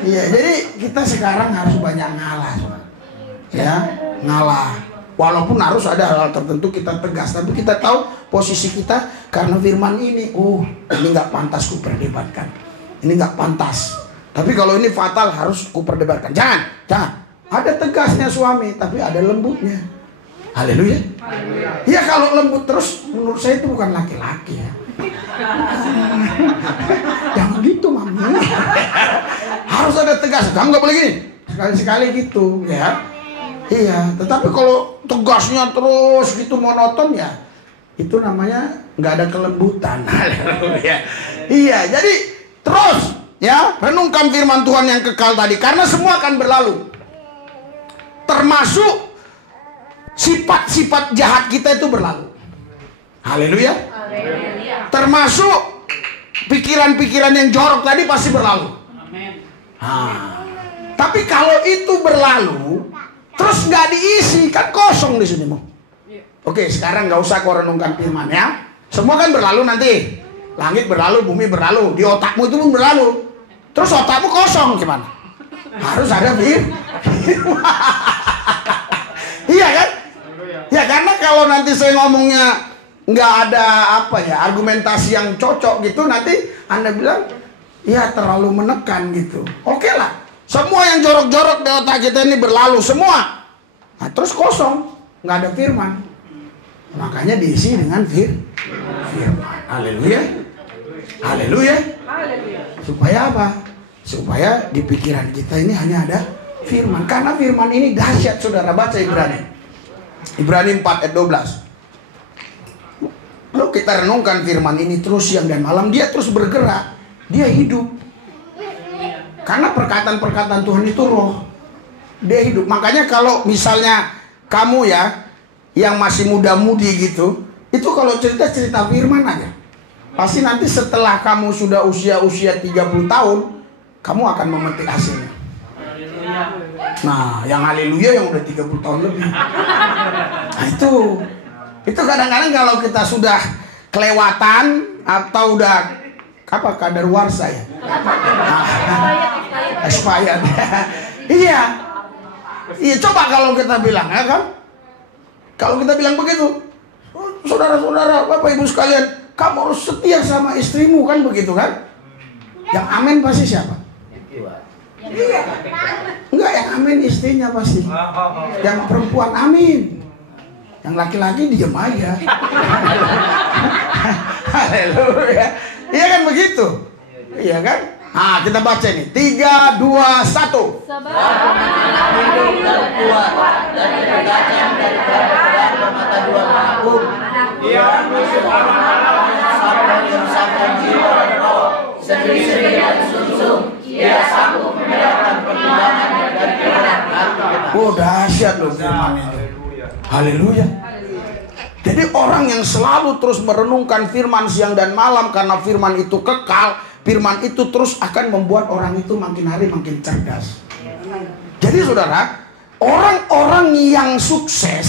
Iya, jadi kita sekarang harus banyak ngalah, ya, ngalah. Walaupun harus ada hal tertentu kita tegas, tapi kita tahu posisi kita karena firman ini. Ini nggak pantas ku perdebatkan, ini nggak pantas. Tapi kalau ini fatal harus ku perdebatkan. Jangan. Ada tegasnya suami, tapi ada lembutnya. Haleluya. Ya kalau lembut terus menurut saya itu bukan laki-laki ya. Jangan gitu mami. Harus ada tegas. Kamu nggak boleh gini. Sekali-sekali gitu ya. Iya. Tetapi kalau tegasnya terus gitu monoton ya, itu namanya nggak ada kelembutan. Iya. Jadi terus ya renungkan firman Tuhan yang kekal tadi, karena semua akan berlalu. Termasuk sifat-sifat jahat kita itu berlalu. Haleluya. Termasuk pikiran-pikiran yang jorok tadi pasti berlalu. Tapi kalau itu berlalu terus nggak diisi, kan kosong di sini mau. Oke, sekarang nggak usah kau renungkan firman ya. Semua kan berlalu nanti. Langit berlalu, bumi berlalu, di otakmu itu pun berlalu. Terus otakmu kosong gimana? Harus ada firman. Iya kan? Ya karena kalau nanti saya ngomongnya nggak ada apa ya argumentasi yang cocok gitu, nanti Anda bilang ya terlalu menekan gitu. Oke lah, semua yang jorok-jorok di otak kita ini berlalu semua. Nah terus kosong, nggak ada firman. Makanya diisi dengan firman. Haleluya. Haleluya. Supaya apa? Supaya di pikiran kita ini hanya ada firman. Karena firman ini dahsyat, saudara. Baca Ibrani 4 ayat 12. Lalu kita renungkan firman ini terus siang dan malam, dia terus bergerak, dia hidup. Karena perkataan-perkataan Tuhan itu roh, dia hidup. Makanya kalau misalnya kamu ya yang masih muda-mudi gitu, itu kalau cerita-cerita firman aja, pasti nanti setelah kamu sudah usia 30 tahun, kamu akan memetik hasilnya. Nah, yang haleluya yang udah 30 tahun lebih. Nah itu kadang-kadang kalau kita sudah kelewatan atau udah apa kadaluarsa ya. Expired. Iya. Iya, coba kalau kita bilang ya kan. Kalau kita bilang begitu, saudara-saudara, Bapak Ibu sekalian, kamu harus setia sama istrimu, kan begitu kan? Yang amin pasti siapa? Iya. Enggak, yang amin istrinya pasti. Yang perempuan amin. Yang laki-laki diam aja. Haleluya. Iya kan begitu? Iya kan? Nah, kita baca nih. 3, 2, 1. Sebab hidup dan kuat dan berkacang daripada pedang bermata dua manapun. Dia sampai menyusahkan jiwa dan roh, sendi-sendi dan sumsum. Dia sanggup membedakan pertimbangan dan pikiran hati kita. Oh, dahsyat loh firman itu. Haleluya. Jadi orang yang selalu terus merenungkan firman siang dan malam, karena firman itu kekal, firman itu terus akan membuat orang itu makin hari makin cerdas. Jadi saudara, orang-orang yang sukses,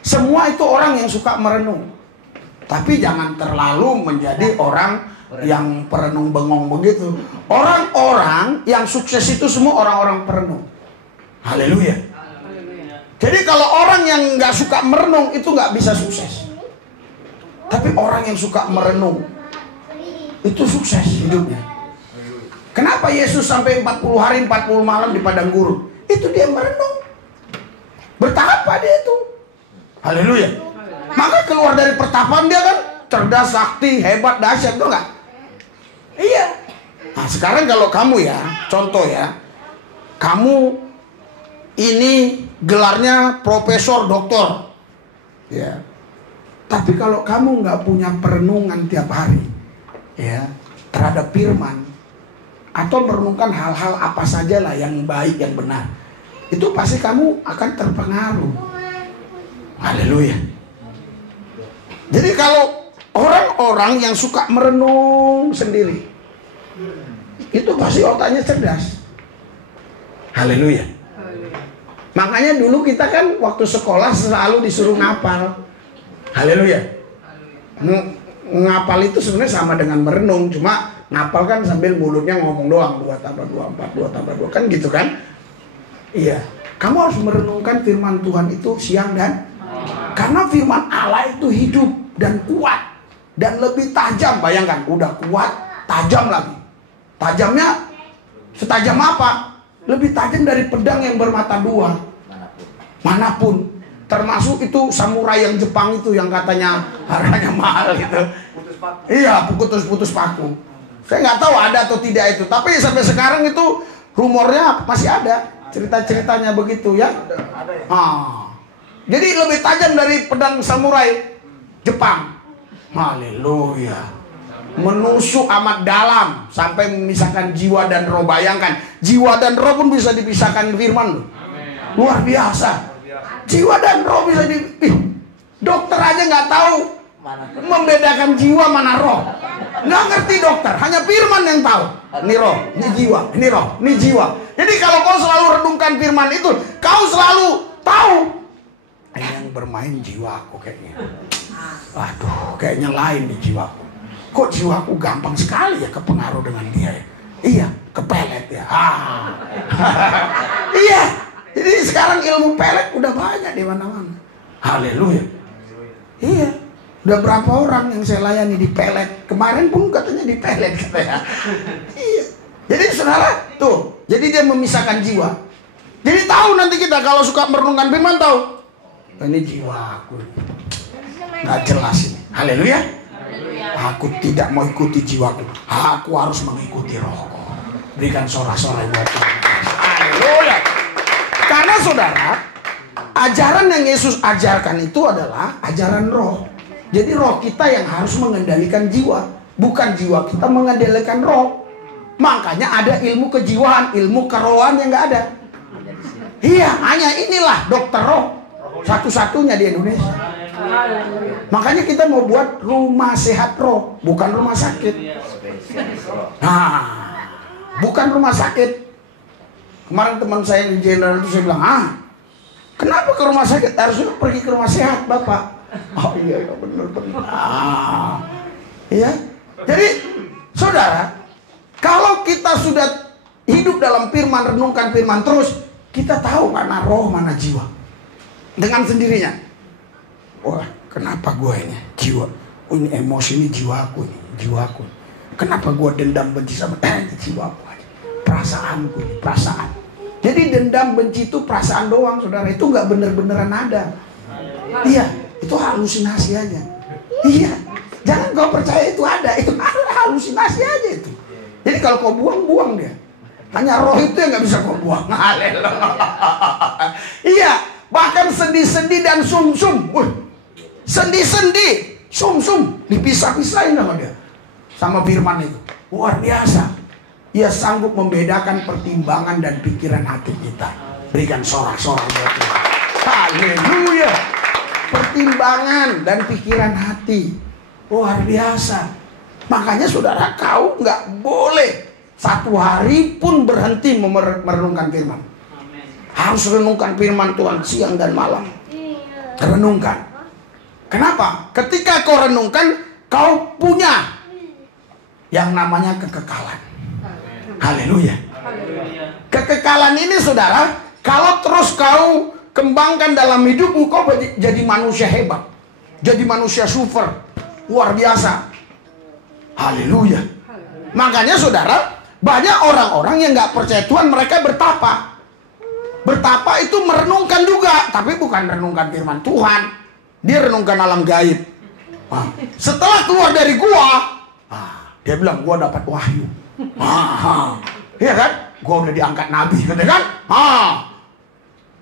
semua itu orang yang suka merenung. Tapi jangan terlalu menjadi orang yang perenung bengong begitu. Orang-orang yang sukses itu semua orang-orang perenung. Haleluya. Jadi kalau orang yang nggak suka merenung itu nggak bisa sukses. Tapi orang yang suka merenung itu sukses hidupnya. Kenapa Yesus sampai 40 hari 40 malam di padang gurun? Itu dia merenung. Bertapa dia itu. Haleluya. Maka keluar dari pertapaan dia kan cerdas, sakti, hebat, dahsyat, betul nggak? Iya. Nah sekarang kalau kamu ya, contoh ya, kamu ini gelarnya profesor, doktor, ya. Tapi kalau kamu nggak punya perenungan tiap hari, ya, terhadap firman, atau merenungkan hal-hal apa saja lah yang baik, yang benar, itu pasti kamu akan terpengaruh. Haleluya. Jadi kalau orang-orang yang suka merenung sendiri, itu pasti otaknya cerdas. Haleluya. Makanya dulu kita kan waktu sekolah selalu disuruh ngapal. Haleluya. Ngapal itu sebenarnya sama dengan merenung, cuma ngapal kan sambil mulutnya ngomong doang, 2 tambah 2, 4, 2 tambah 2, kan gitu kan? Iya. Kamu harus merenungkan firman Tuhan itu siang dan karena firman Allah itu hidup dan kuat dan lebih tajam. Bayangkan, udah kuat, tajam lagi. Tajamnya setajam apa? Lebih tajam dari pedang yang bermata dua. Manapun. Termasuk itu samurai yang Jepang itu yang katanya harganya mahal gitu. Iya, putus paku. Saya nggak tahu ada atau tidak itu. Tapi sampai sekarang itu rumornya masih ada. Cerita-ceritanya begitu ya. Jadi lebih tajam dari pedang samurai Jepang. Haleluya. Menusuk amat dalam sampai memisahkan jiwa dan roh. Bayangkan, jiwa dan roh pun bisa dipisahkan firman. Luar biasa. Jiwa dan roh bisa dokter aja nggak tahu membedakan jiwa mana roh. Nggak ngerti dokter, hanya firman yang tahu. Ini roh, ini jiwa, ini roh, ini jiwa. Jadi kalau kau selalu renungkan firman itu, kau selalu tahu yang bermain jiwaku kayaknya. Aduh, kayaknya lain di jiwaku. Kok jiwaku gampang sekali ya kepengaruh dengan dia ya? Iya, kepelet ya. Iya. Jadi sekarang ilmu pelet udah banyak di mana-mana. Haleluya. Iya. Udah berapa orang yang saya layani di pelet. Kemarin pun katanya di pelet katanya. Iya. Jadi saudara, tuh. Jadi dia memisahkan jiwa. Jadi tahu nanti kita kalau suka merenungkan firman tahu. Ini jiwaku. Nggak jelas ini. Haleluya. Aku tidak mau ikuti jiwaku. Aku harus mengikuti rohku. Berikan sorak-sorai buat Tuhan. Haleluya. Karena saudara, ajaran yang Yesus ajarkan itu adalah ajaran roh. Jadi roh kita yang harus mengendalikan jiwa, bukan jiwa kita mengendalikan roh. Makanya ada ilmu kejiwaan, ilmu kerohan yang nggak ada. Iya, hanya inilah dokter roh satu-satunya di Indonesia. Makanya kita mau buat rumah sehat roh, bukan rumah sakit. Nah, bukan rumah sakit. Kemarin teman saya di Jenderal itu saya bilang, kenapa ke rumah sakit? Harusnya pergi ke rumah sehat, Bapak. Oh iya, benar. Iya. Jadi, saudara, kalau kita sudah hidup dalam firman, renungkan firman terus, kita tahu mana roh, mana jiwa. Dengan sendirinya. Wah, kenapa gue ini jiwa? Oh, ini emosi, ini jiwaku, jiwaku. Kenapa gue dendam benci sama jiwaku aja? Perasaanku, perasaan. Jadi dendam benci itu perasaan doang, saudara. Itu nggak bener-beneran ada. Iya, itu halusinasi aja. Iya, jangan kau percaya itu ada. Itu halusinasi aja itu. Jadi kalau kau buang dia. Hanya roh itu yang nggak bisa kau buang. Haleluya. Iya, bahkan sendi-sendi dan sum-sum. Sendi-sendi, sum-sum dipisah-pisahin sama dia. Sama firman itu. Luar biasa. Ia sanggup membedakan pertimbangan dan pikiran hati kita. Berikan sorak-sorak buat Tuhan. Haleluya. Pertimbangan dan pikiran hati. Luar biasa. Makanya saudara, kau nggak boleh satu hari pun berhenti merenungkan firman. Harus renungkan firman Tuhan siang dan malam. Renungkan. Kenapa? Ketika kau renungkan, kau punya yang namanya kekekalan. Haleluya. Kekekalan ini saudara, kalau terus kau kembangkan dalam hidupmu, kau jadi manusia hebat. Jadi manusia super. Luar biasa. Haleluya. Makanya saudara, banyak orang-orang yang gak percaya Tuhan, mereka bertapa. Bertapa itu merenungkan juga, tapi bukan renungkan firman Tuhan. Dia renungkan alam gaib. Setelah keluar dari gua, dia bilang gua dapat wahyu. Iya kan? Gua udah diangkat nabi, gitu kan?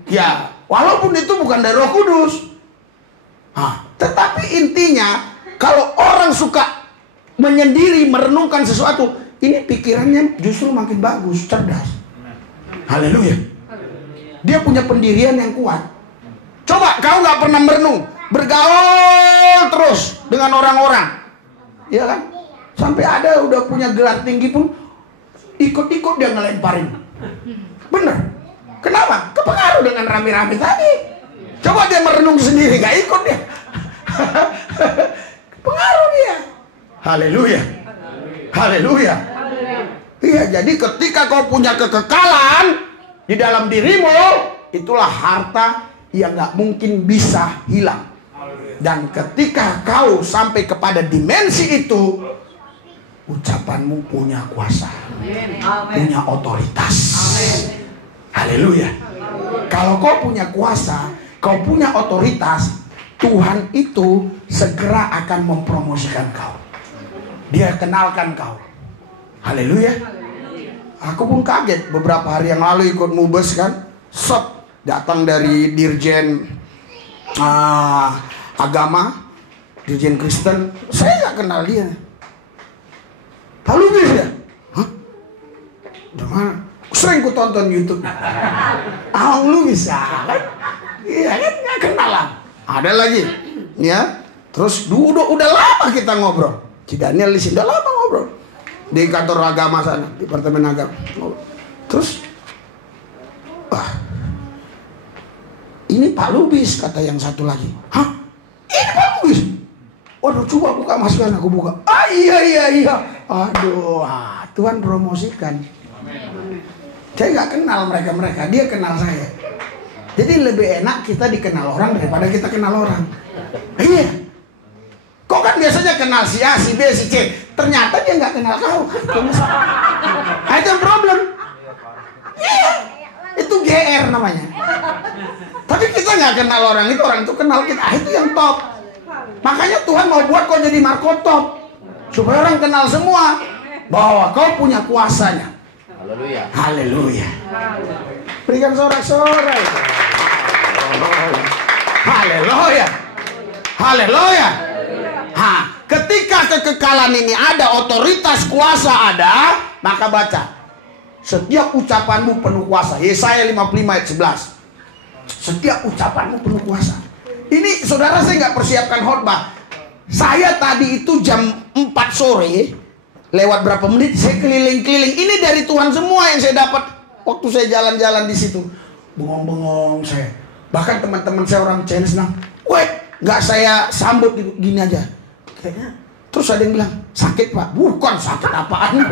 Ya, walaupun itu bukan dari Roh Kudus. Tetapi intinya, kalau orang suka menyendiri, merenungkan sesuatu, ini pikirannya justru makin bagus, cerdas. Haleluya. Dia punya pendirian yang kuat. Coba kau nggak pernah merenung, bergaul terus dengan orang-orang, iya kan? Sampai ada udah punya gelar tinggi pun ikut-ikut dia ngelemparin. Bener. Kenapa? Kepengaruh dengan rame-rame tadi. Coba dia merenung sendiri, gak ikut dia. Pengaruh dia. Haleluya. Haleluya. Iya, jadi ketika kau punya kekekalan di dalam dirimu, itulah harta yang gak mungkin bisa hilang. Dan ketika kau sampai kepada dimensi itu, ucapanmu punya kuasa, punya otoritas. Haleluya. Kalau kau punya kuasa, kau punya otoritas, Tuhan itu segera akan mempromosikan kau. Dia kenalkan kau. Haleluya. Aku pun kaget beberapa hari yang lalu ikut mubes kan. Datang dari Dirjen Agama, Dirjen Kristen. Saya nggak kenal dia. Pak Lubis ya? Hah? Gimana? Sering ku tonton YouTube. Lubis ya kan? Iya kan, nggak kenal lah. Ada lagi, ya. Terus udah lama kita ngobrol. Daniel di sini udah lama ngobrol di kantor agama sana, departemen agama. Terus, ini Pak Lubis, kata yang satu lagi. Hah? Ini Pak Lubis? Waduh, coba buka maskeran, aku buka. Iya. Aduh, Tuhan promosikan. Saya nggak kenal mereka, dia kenal saya. Jadi lebih enak kita dikenal orang daripada kita kenal orang. Iya. Kok kan biasanya kenal si A, si B, si C. Ternyata dia nggak kenal kau. Itu problem. Iya. Itu GR namanya. Tapi kita nggak kenal orang itu kenal kita. Itu yang top. Makanya Tuhan mau buat kau jadi markotop. Supaya orang kenal semua bahwa kau punya kuasanya. Haleluya. Berikan sorak-sorai. Haleluya. Ketika kekekalan ini ada, otoritas kuasa ada, maka baca. Setiap ucapanmu penuh kuasa. Yesaya 55 ayat 11. Setiap ucapanmu penuh kuasa. Ini saudara, saya nggak persiapkan khotbah. Saya tadi itu jam 4 sore, lewat berapa menit, saya keliling-keliling. Ini dari Tuhan semua yang saya dapat waktu saya jalan-jalan di situ. Bengong-bengong saya. Bahkan teman-teman saya orang China senang. Nggak saya sambut gini aja. Kayaknya. Terus ada yang bilang, sakit Pak. Bukan, sakit apaan.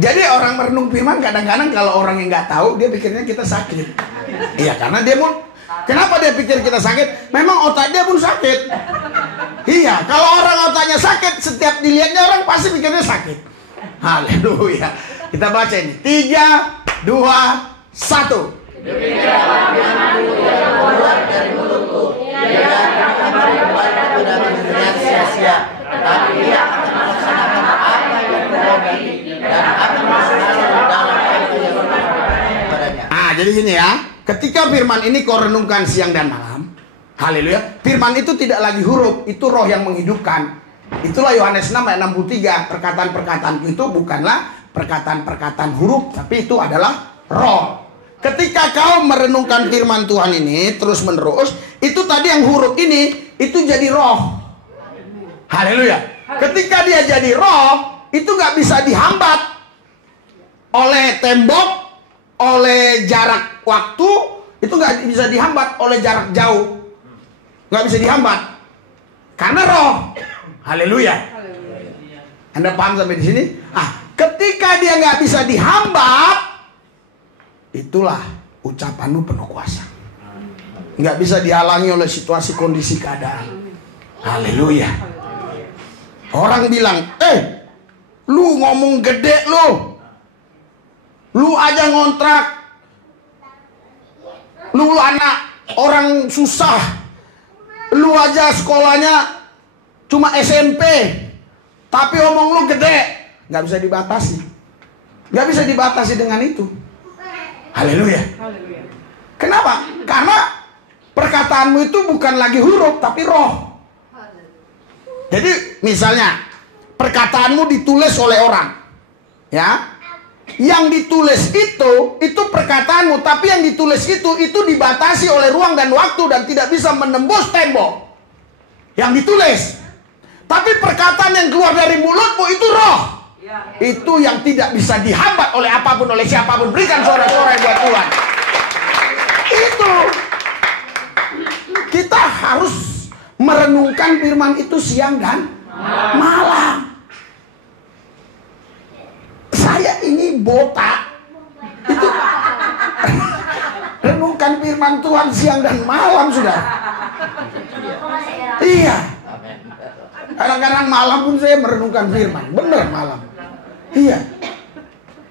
Jadi orang merenung firman kadang-kadang kalau orang yang nggak tahu, dia pikirnya kita sakit. Iya, karena dia mau. Kenapa dia pikir kita sakit? Memang otak dia pun sakit. Iya, kalau orang otaknya sakit, setiap dilihatnya orang pasti pikirnya sakit. Haleluya. Kita baca ini. 3, 2, 1. Demikianlah firman-Mu yang keluar dari mulutku. Dia akan kembali kepadaku dengan sia-sia, tapi dia akan melaksanakan apa yang kujanji dan akan masuk dalam apa yang kepadanya. Jadi gini ya. Ketika firman ini kau renungkan siang dan malam, haleluya. Firman itu tidak lagi huruf, itu roh yang menghidupkan. Itulah Yohanes 6 ayat 63. Perkataan-perkataan itu bukanlah perkataan-perkataan huruf, tapi itu adalah roh. Ketika kau merenungkan firman Tuhan ini terus menerus, itu tadi yang huruf ini itu jadi roh. Haleluya. Ketika dia jadi roh, itu nggak bisa dihambat oleh tembok, oleh jarak waktu, itu nggak bisa dihambat oleh jarak jauh, nggak bisa dihambat karena roh. Haleluya. Anda paham sampai di sini? Ketika dia nggak bisa dihambat, itulah ucapanmu penuh kuasa. Nggak bisa dihalangi oleh situasi, kondisi, keadaan. Haleluya. Orang bilang, lu ngomong gede lu aja ngontrak, lu anak orang susah, lu aja sekolahnya cuma SMP, tapi omong lu gede. Nggak bisa dibatasi. Nggak bisa dibatasi dengan itu. Haleluya. Kenapa? Karena perkataanmu itu bukan lagi huruf tapi roh. Jadi misalnya perkataanmu ditulis oleh orang, ya, yang ditulis itu perkataanmu, tapi yang ditulis itu dibatasi oleh ruang dan waktu dan tidak bisa menembus tembok yang ditulis. Tapi perkataan yang keluar dari mulutmu itu roh. Itu yang tidak bisa dihambat oleh apapun, oleh siapapun. Berikan sorak-sorai buat Tuhan. Itu kita harus merenungkan firman itu siang dan malam. Saya ini botak. Itu renungkan firman Tuhan siang dan malam, sudah. Iya. Kadang-kadang malam pun saya merenungkan firman. Benar malam. Iya.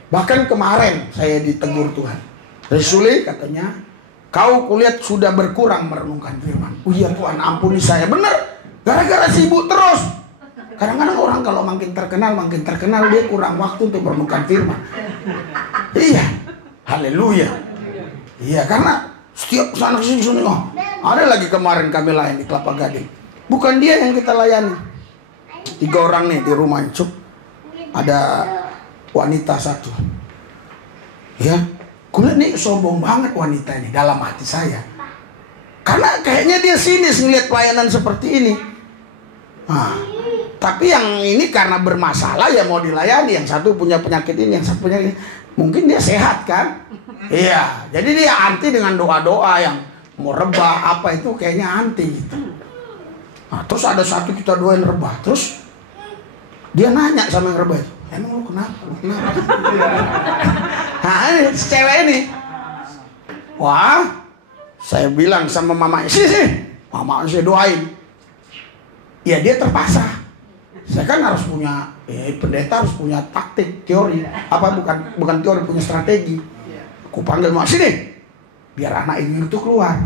Bahkan kemarin saya ditegur Tuhan. Resuli katanya, kau kulihat sudah berkurang merenungkan firman. Oh iya Tuhan, ampuni saya. Bener, gara-gara sibuk terus. Kadang-kadang orang kalau makin terkenal dia kurang waktu untuk merenungkan firman. Iya, haleluya. Iya, karena setiap sana sini oh, ada lagi kemarin kami layani di Kelapa Gading. Bukan dia yang kita layani. 3 orang nih di rumah Cuk. Ada wanita 1. Ya, kulihat nih sombong banget wanita ini dalam hati saya. Karena kayaknya dia sinis ngeliat pelayanan seperti ini. Nah, tapi yang ini karena bermasalah ya mau dilayani. Yang satu punya penyakit ini, yang satu punya ini. Mungkin dia sehat kan? Iya, jadi dia anti dengan doa-doa yang mau rebah apa itu kayaknya anti gitu. Nah, terus ada satu kita doain rebah, terus dia nanya sama yang rebah itu, emang lu kenapa? Nah ini si cewek ini, wah, saya bilang sama mamanya, sini, mama saya doain. Ya dia terpaksa. Saya kan harus punya, pendeta harus punya taktik, teori, apa bukan teori, punya strategi. Aku panggil mak sini, biar anak ini itu keluar.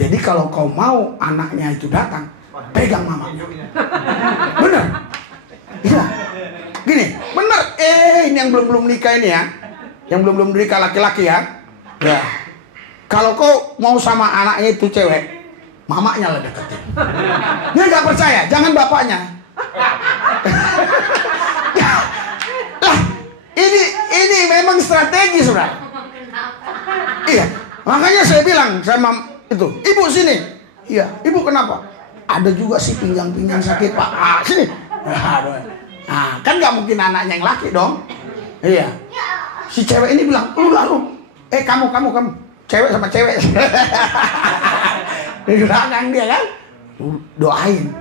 Jadi kalau kau mau anaknya itu datang, pegang mamanya. Bener? Iya. Gini, bener. Ini yang belum nikah ini ya, yang belum nikah laki-laki ya. Ya. Kalau kau mau sama anaknya itu cewek, mamanya lah deketin. Dia nggak percaya, jangan bapaknya. Lah, ini memang strategi sudah. Iya, makanya saya bilang sama itu, ibu sini. Iya, ibu kenapa? Ada juga sih pinggang sakit pak. Ah, sini. Nah, kan nggak mungkin anaknya yang laki dong. Iya. Si cewek ini bilang, lu lalu. Kamu. Cewek sama cewek. Di belakang dia kan. Doain.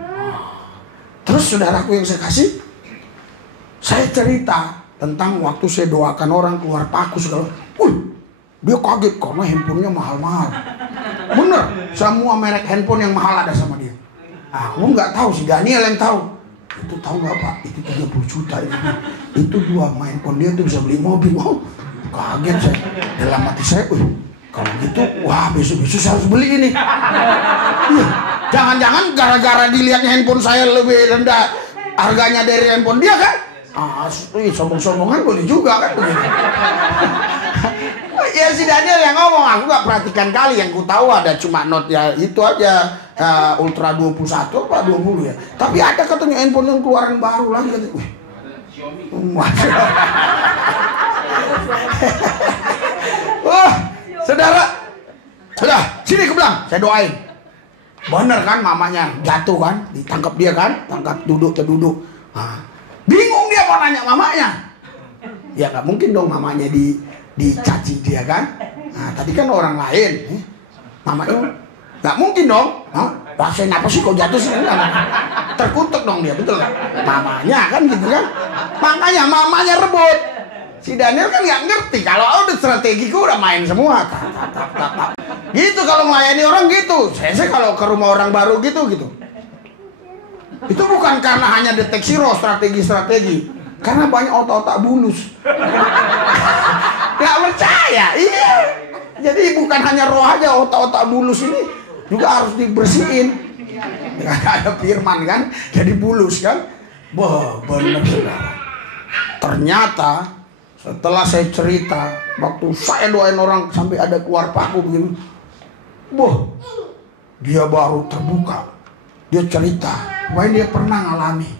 Terus saudaraku yang saya kasih, saya cerita tentang waktu saya doakan orang keluar paku segala. Dia kaget karena handphonenya mahal-mahal. Bener, semua merek handphone yang mahal ada sama dia. Aku nggak tahu, si Daniel yang tahu. Itu tahu nggak pak? Itu 30 juta itu 2 handphone dia tuh bisa beli mobil. Oh, kaget saya. Dalam hati saya, kalau gitu, wah besok-besok saya harus beli ini. Jangan-jangan gara-gara dilihatnya handphone saya lebih rendah harganya dari handphone dia kan? Sombong-sombongan boleh juga kan begitu. Ya si Daniel yang ngomong, aku gak perhatikan kali, yang ku tahu ada cuma Note ya itu aja, Ultra 21 apa 20 ya. Tapi ada katanya handphone yang keluaran baru lagi katanya. Saudara, sudah sini ke belakang, saya doain. Bener kan mamanya jatuh kan, ditangkap dia kan, terduduk. Bingung dia mau nanya mamanya. Ya nggak mungkin dong mamanya dicaci dia kan. Nah tadi kan orang lain, mamanya nggak mungkin dong. Rasain apa sih kok jatuh sih? Terkutuk dong dia, betul kan? Mamanya kan gitu kan. Makanya mamanya rebut. Si Daniel kan nggak ngerti kalau udah strategiku udah main semua. Gitu kalau melayani orang gitu. Saya kalau ke rumah orang baru gitu. Itu bukan karena hanya deteksi roh, strategi. Karena banyak otak-otak bulus. Gak percaya, iya. Jadi bukan hanya roh aja, otak-otak bulus ini juga harus dibersihin. Gak ada firman kan, jadi bulus kan. Wah, bener saudara. Ternyata setelah saya cerita, waktu saya doain orang sampai ada keluar paku begini, dia baru terbuka. Dia cerita, bahwa dia pernah ngalami.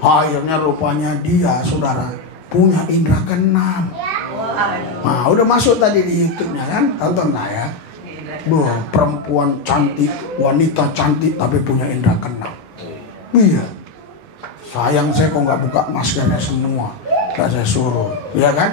Akhirnya rupanya dia, saudara, punya indera keenam. Nah, udah masuk tadi di YouTube-nya kan, tonton lah ya. Perempuan cantik, wanita cantik, tapi punya indera keenam. Iya. Sayang saya kok nggak buka maskernya semua. Gak saya suruh, ya kan?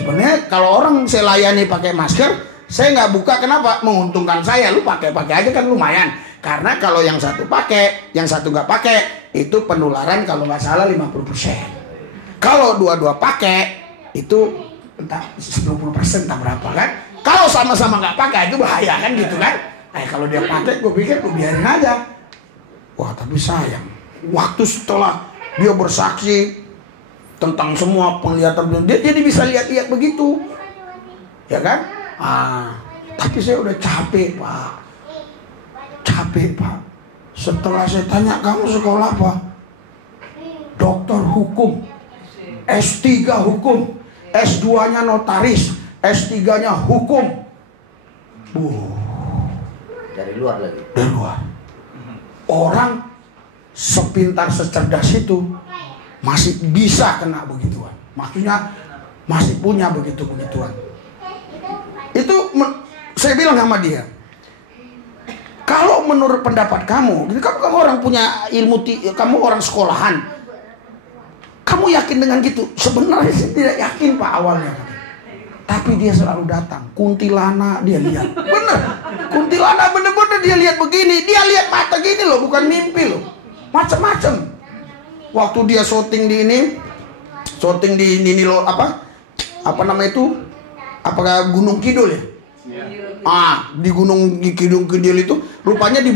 Sebenarnya kalau orang saya layani pakai masker, saya nggak buka, kenapa? Menguntungkan saya. Lu pakai aja kan lumayan. Karena kalau yang satu pakai, yang satu nggak pakai, itu penularan kalau nggak salah 50%. Kalau dua-dua pakai, itu entah 10% entah berapa kan? Kalau sama-sama nggak pakai itu bahaya kan gitu kan? Kalau dia pakai, gue pikir gue biarin aja. Wah tapi sayang, waktu setelah dia bersaksi, tentang semua penglihatan dia, jadi bisa lihat-lihat begitu, ya kan? Tapi saya udah capek Pak. Setelah saya tanya, kamu sekolah apa? Doktor hukum, S3 hukum, S2-nya notaris, S3-nya hukum. Dari luar lagi. Dari luar. Orang sepintar secerdas itu masih bisa kena begituan. Maksudnya masih punya begituan. Itu saya bilang sama dia, kalau menurut pendapat kamu orang punya ilmu, kamu orang sekolahan, kamu yakin dengan gitu? Sebenarnya saya tidak yakin Pak awalnya. Tapi dia selalu datang. Kuntilanak dia lihat. Bener. Kuntilanak bener-bener dia lihat begini. Dia lihat mata gini loh, bukan mimpi loh. Macam-macam. Waktu dia syuting di ini loh, apa nama itu? Apakah Gunung Kidul ya? Di Gunung Kidul itu rupanya di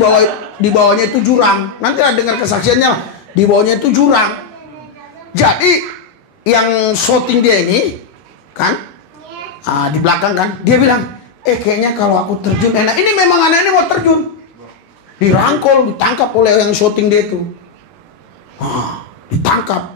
bawahnya itu jurang. Nanti lah dengar kesaksiannya lah. Di bawahnya itu jurang. Jadi yang syuting dia ini kan, di belakang kan, dia bilang, kayaknya kalau aku terjun enak. Ini memang anak ini mau terjun. Dirangkul, ditangkap oleh yang syuting dia itu. Ditangkap.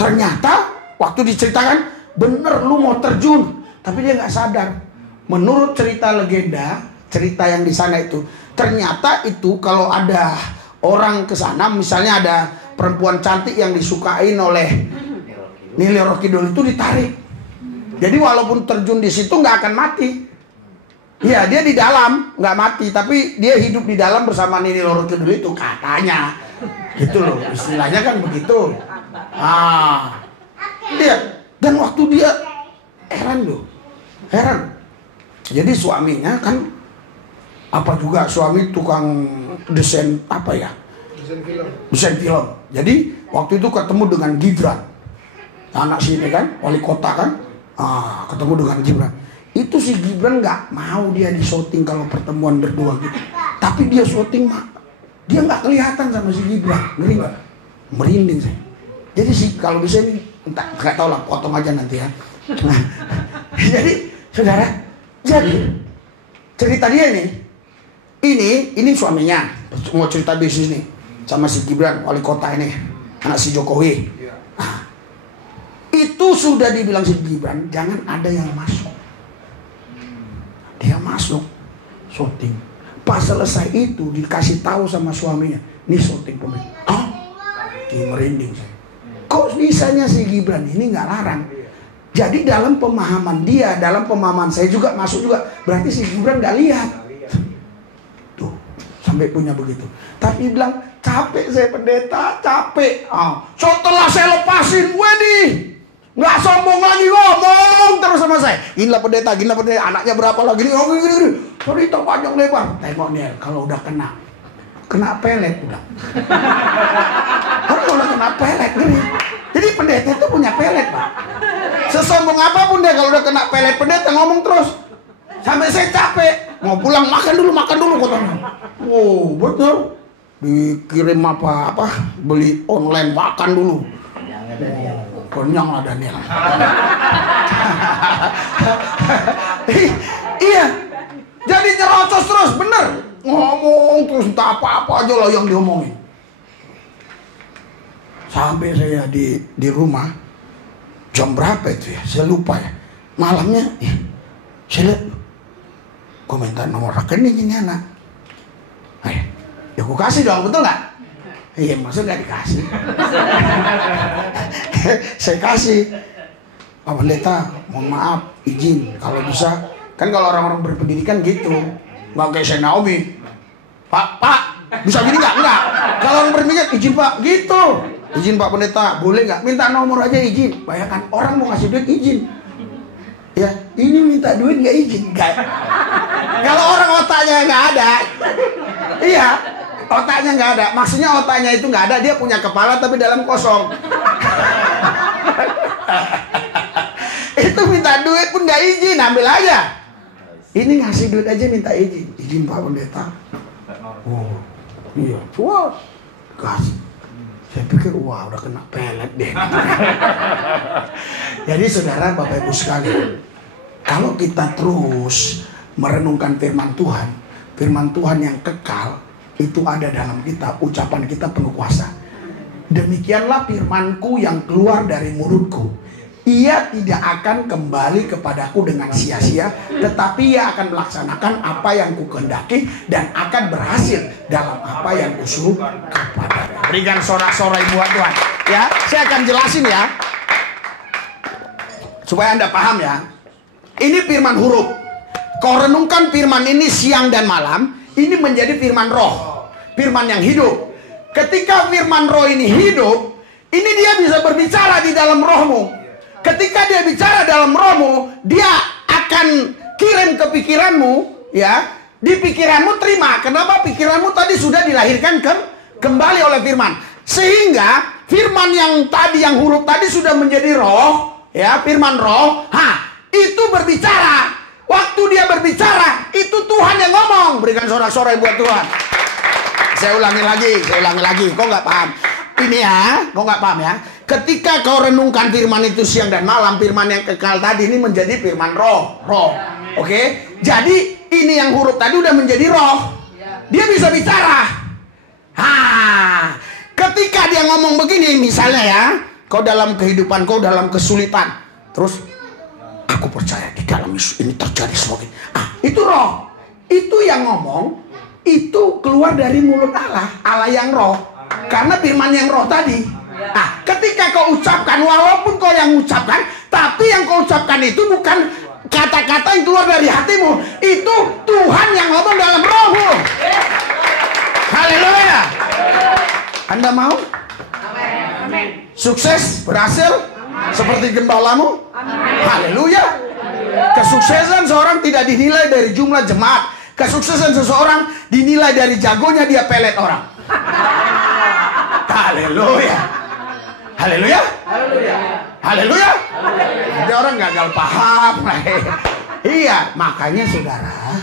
Ternyata waktu diceritakan, bener lu mau terjun, tapi dia nggak sadar. Menurut cerita legenda, cerita yang di sana itu, ternyata itu kalau ada orang ke sana, misalnya ada perempuan cantik yang disukain oleh Nini Roro Kidul itu ditarik. Jadi walaupun terjun di situ nggak akan mati. Iya, dia di dalam nggak mati, tapi dia hidup di dalam bersama Nini Roro Kidul itu katanya. Gitu loh, istilahnya kan begitu. Dia dan waktu dia heran. Jadi suaminya kan suami tukang desain desain film. Jadi waktu itu ketemu dengan Gibran, anak sini kan, wali kota kan, ketemu dengan Gibran. Itu si Gibran nggak mau dia di syuting kalau pertemuan berdua gitu. Tapi dia syuting dia nggak kelihatan sama si Gibran, ngeri nggak? Merinding saya. Jadi sih kalau bisa ini, nggak tahu lah, potong aja nanti ya. Jadi saudara, cerita dia ini suaminya mau cerita bisnis nih sama si Gibran wali kota ini, anak si Jokowi. Itu sudah dibilang si Gibran jangan ada yang masuk. Dia masuk syuting. Pas selesai itu dikasih tahu sama suaminya, ini syuting pemerintah. Dia merinding saya. Kok bisanya si Gibran ini nggak larang? Jadi dalam pemahaman dia, dalam pemahaman saya juga masuk juga. Berarti si Gibran nggak lihat. Tuh, sampai punya begitu. Tapi bilang, capek saya pendeta, capek. Setelah saya lepasin, wedi, nggak sombong lagi, ngomong terus sama saya. Inilah pendeta, anaknya berapa lagi? Gini. Cerita panjang lebar. Tengok nih, kalau udah kena pelet udah. Kalau udah kena pelet, gini. Jadi pendeta itu punya pelet, Pak. Sesombong apapun dia kalau udah kena pelet pendeta ngomong terus. Sampai saya capek. Mau pulang makan dulu katanya. Betul. Dikirim apa beli online makan dulu. Kenyang lah Daniel. Iya. Jadi nyerocos terus, bener. Ngomong terus entah apa-apa aja lah yang diomongin. Sampai saya di rumah, jam berapa itu ya? Saya lupa ya. Malamnya, saya lihat, gue minta nomor rekening ini anak. Ya gue kasih dong, betul nggak? Iya, maksudnya nggak dikasih. Saya kasih. Pak Pendeta, mohon maaf, izin. Kalau bisa, kan kalau orang-orang berpendidikan gitu. Nggak kayak saya Naomi. Pak, bisa gini nggak? Nggak. Kalau orang berpendidikan, izin Pak, gitu. Izin Pak Pendeta, boleh nggak? Minta nomor aja izin. Bayangkan orang mau ngasih duit izin. Ya, ini minta duit nggak izin, nggak. Kalau orang otaknya nggak ada, iya, otaknya nggak ada. Maksudnya otaknya itu nggak ada, dia punya kepala tapi dalam kosong. Itu minta duit pun nggak izin, ambil aja. Ini ngasih duit aja minta izin. Izin Pak Pendeta. Oh, iya, wah, kasih. Saya pikir, wah udah kena pelet deh. Jadi saudara, Bapak Ibu sekalian, kalau kita terus merenungkan firman Tuhan yang kekal, itu ada dalam kita, ucapan kita penuh kuasa. Demikianlah firmanku yang keluar dari mulutku. Ia tidak akan kembali kepadaku dengan sia-sia, tetapi ia akan melaksanakan apa yang kukehendaki dan akan berhasil dalam apa yang kusuruh kepadanya. Berikan sorak-sorai buat Tuhan. Ya, saya akan jelasin ya, supaya Anda paham ya. Ini firman huruf. Kau renungkan firman ini siang dan malam. Ini menjadi firman roh, firman yang hidup. Ketika firman roh ini hidup, ini dia bisa berbicara di dalam rohmu. Ketika dia bicara dalam rohmu, dia akan kirim ke pikiranmu, ya. Di pikiranmu terima. Kenapa? Pikiranmu tadi sudah dilahirkan kembali oleh firman. Sehingga firman yang tadi, yang huruf tadi sudah menjadi roh, ya, firman roh. Itu berbicara. Waktu dia berbicara, itu Tuhan yang ngomong. Berikan sorak-sorai buat Tuhan. Saya ulangi lagi. Kok nggak paham? Ini ya, kok nggak paham ya? Ketika kau renungkan firman itu siang dan malam, firman yang kekal tadi ini menjadi firman roh. Oke? Jadi ini yang huruf tadi udah menjadi roh. Dia bisa bicara. Ketika dia ngomong begini, misalnya ya, kau dalam kehidupan, kau dalam kesulitan, terus aku percaya di dalam ini terjadi semuanya. Itu roh. Itu yang ngomong, itu keluar dari mulut Allah yang roh. Karena firman yang roh tadi. Ketika kau ucapkan, walaupun kau yang ucapkan, tapi yang kau ucapkan itu bukan kata-kata yang keluar dari hatimu. Itu Tuhan yang ngomong dalam rohmu. Haleluya. Anda mau? Amin. Sukses, berhasil, seperti gembalamu? Haleluya. Kesuksesan seorang tidak dinilai dari jumlah jemaat. Kesuksesan seseorang dinilai dari jagonya dia pelet orang. Haleluya. Haleluya. Haleluya. Ada orang gagal paham. Iya, makanya saudara,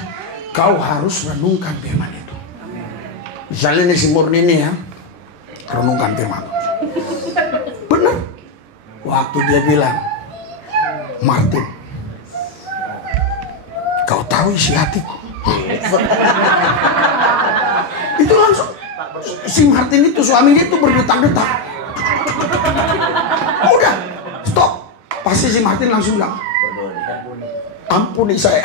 kau harus renungkan firman itu. Misalnya ini si Murni ini ya, renungkan firman. Benar. Waktu dia bilang, Martin, kau tahu isi hatiku. Itu langsung si Martin itu, suaminya itu berdetak-detak. Udah, stop. Pasti si Martin langsung bilang, ampuni saya.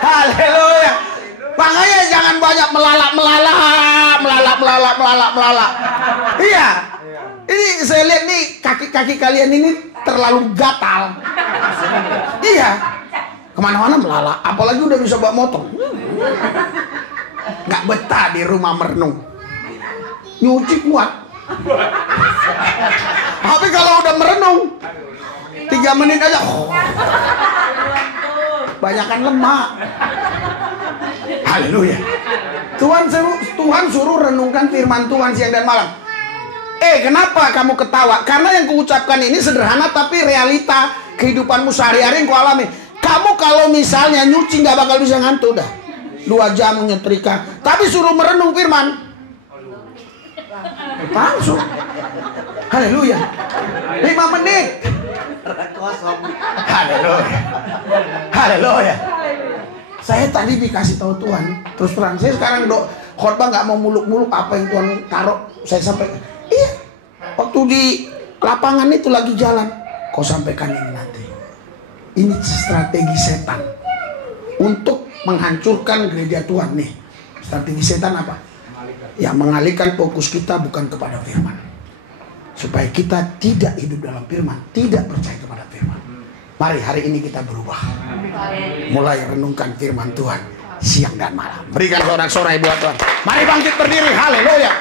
Haleluya. Makanya jangan banyak melalak. Iya. Ini saya lihat nih, kaki-kaki kalian ini terlalu gatal. Iya. Kemana-mana melalak. Apalagi udah bisa bawa motor. Nggak betah di rumah merenung. Nyuci kuat. Tapi kalau udah merenung 3 menit aja banyakan lemak. Haleluya. Tuhan suruh renungkan firman Tuhan siang dan malam. Kenapa kamu ketawa? Karena yang kuucapkan ini sederhana, tapi realita kehidupanmu sehari-hari yang kau alami. Kamu kalau misalnya nyuci nggak bakal bisa ngantuk dah. 2 jam nyetrika. Tapi suruh merenung firman, langsung. Haleluya. 5 menit. Haleluya. Haleluya. Saya tadi dikasih tahu Tuhan, terus terang saya sekarang khotbah nggak mau muluk-muluk apa yang Tuhan taruh. Saya sampaikan. Iya. Waktu di lapangan itu lagi jalan, kau sampaikan ini nanti. Ini strategi setan untuk menghancurkan gereja Tuhan nih. Strategi setan apa? Ya, mengalihkan fokus kita bukan kepada firman. Supaya kita tidak hidup dalam firman, tidak percaya kepada firman. Mari hari ini kita berubah. Mulai renungkan firman Tuhan siang dan malam. Berikan sorak-sorai buat Tuhan. Mari bangkit berdiri. Haleluya.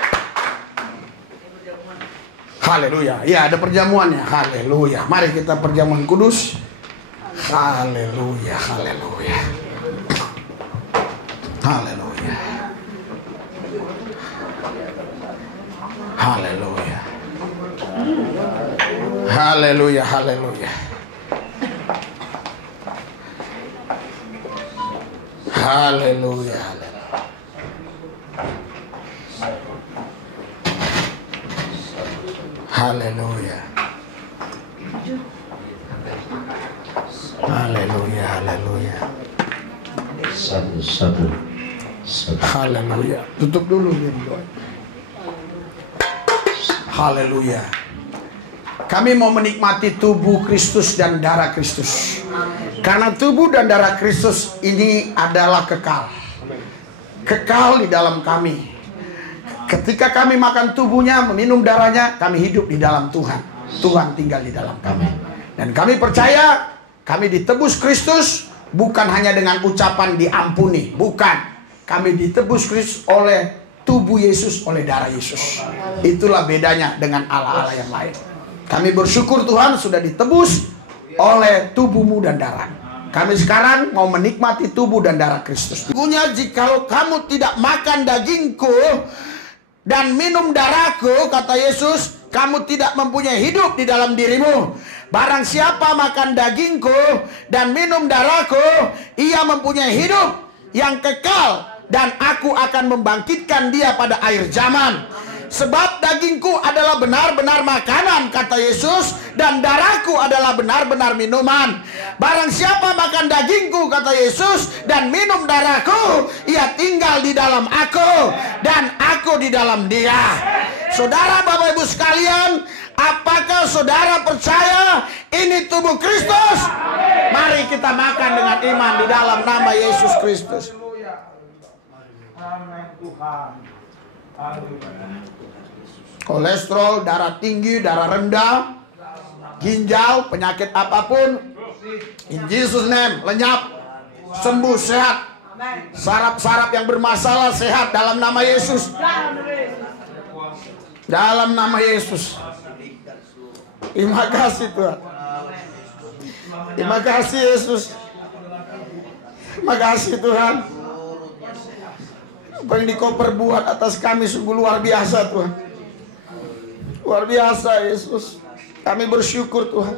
Haleluya. Ya, ada perjamuannya. Haleluya. Mari kita perjamuan kudus. Haleluya. Haleluya. Haleluya. Haleluya. Haleluya. Haleluya. Haleluya. Haleluya. Haleluya, haleluya. Satu. Haleluya. Tutup dulu ya, doa. Haleluya. Kami mau menikmati tubuh Kristus dan darah Kristus. Karena tubuh dan darah Kristus ini adalah kekal. Kekal di dalam kami. Ketika kami makan tubuhnya, meminum darahnya, kami hidup di dalam Tuhan. Tuhan tinggal di dalam kami. Dan kami percaya kami ditebus Kristus bukan hanya dengan ucapan diampuni. Bukan. Kami ditebus Kristus oleh tubuh Yesus, oleh darah Yesus. Itulah bedanya dengan Allah-Allah yang lain. Kami bersyukur Tuhan sudah ditebus oleh tubuhmu dan darah. Kami sekarang mau menikmati tubuh dan darah Kristus. Sesungguhnya jikalau kamu tidak makan dagingku dan minum darahku, kata Yesus, kamu tidak mempunyai hidup di dalam dirimu. Barang siapa makan dagingku dan minum darahku, ia mempunyai hidup yang kekal, dan aku akan membangkitkan dia pada akhir zaman. Sebab dagingku adalah benar-benar makanan, kata Yesus, dan darahku adalah benar-benar minuman. Barang siapa makan dagingku, kata Yesus, dan minum darahku, ia tinggal di dalam aku, dan aku di dalam dia. Saudara, Bapak Ibu sekalian, apakah saudara percaya ini tubuh Kristus? Mari kita makan dengan iman di dalam nama Yesus Kristus. Kolesterol, darah tinggi, darah rendah, ginjal, penyakit apapun, in Jesus name, lenyap, sembuh, sehat. Saraf-saraf yang bermasalah sehat dalam nama Yesus. Dalam nama Yesus. Terima kasih Tuhan. Terima kasih Yesus. Terima kasih Tuhan. Apa yang Kau perbuat atas kami sungguh luar biasa Tuhan. Luar biasa Yesus. Kami bersyukur Tuhan.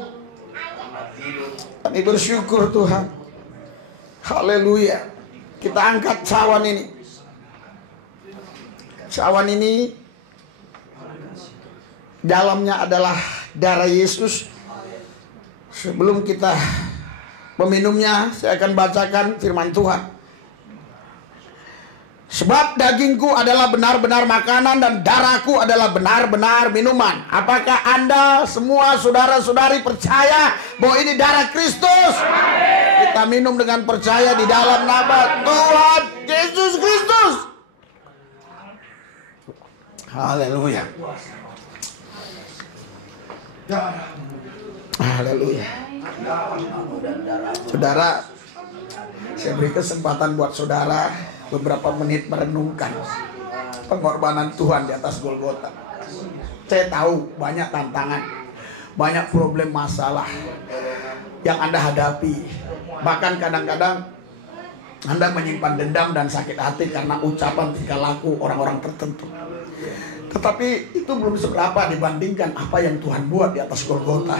Kami bersyukur Tuhan. Haleluya. Kita angkat cawan ini. Cawan ini dalamnya adalah darah Yesus. Sebelum kita meminumnya, saya akan bacakan firman Tuhan. Sebab dagingku adalah benar-benar makanan dan darahku adalah benar-benar minuman. Apakah Anda semua saudara-saudari percaya bahwa ini darah Kristus? Kita minum dengan percaya di dalam nama Tuhan Yesus Kristus. Haleluya. Haleluya. Saudara, saya beri kesempatan buat saudara beberapa menit merenungkan pengorbanan Tuhan di atas Golgota. Saya tahu banyak tantangan, banyak problem masalah yang Anda hadapi. Bahkan kadang-kadang Anda menyimpan dendam dan sakit hati karena ucapan tingkah laku orang-orang tertentu. Tetapi itu belum seberapa dibandingkan apa yang Tuhan buat di atas Golgota.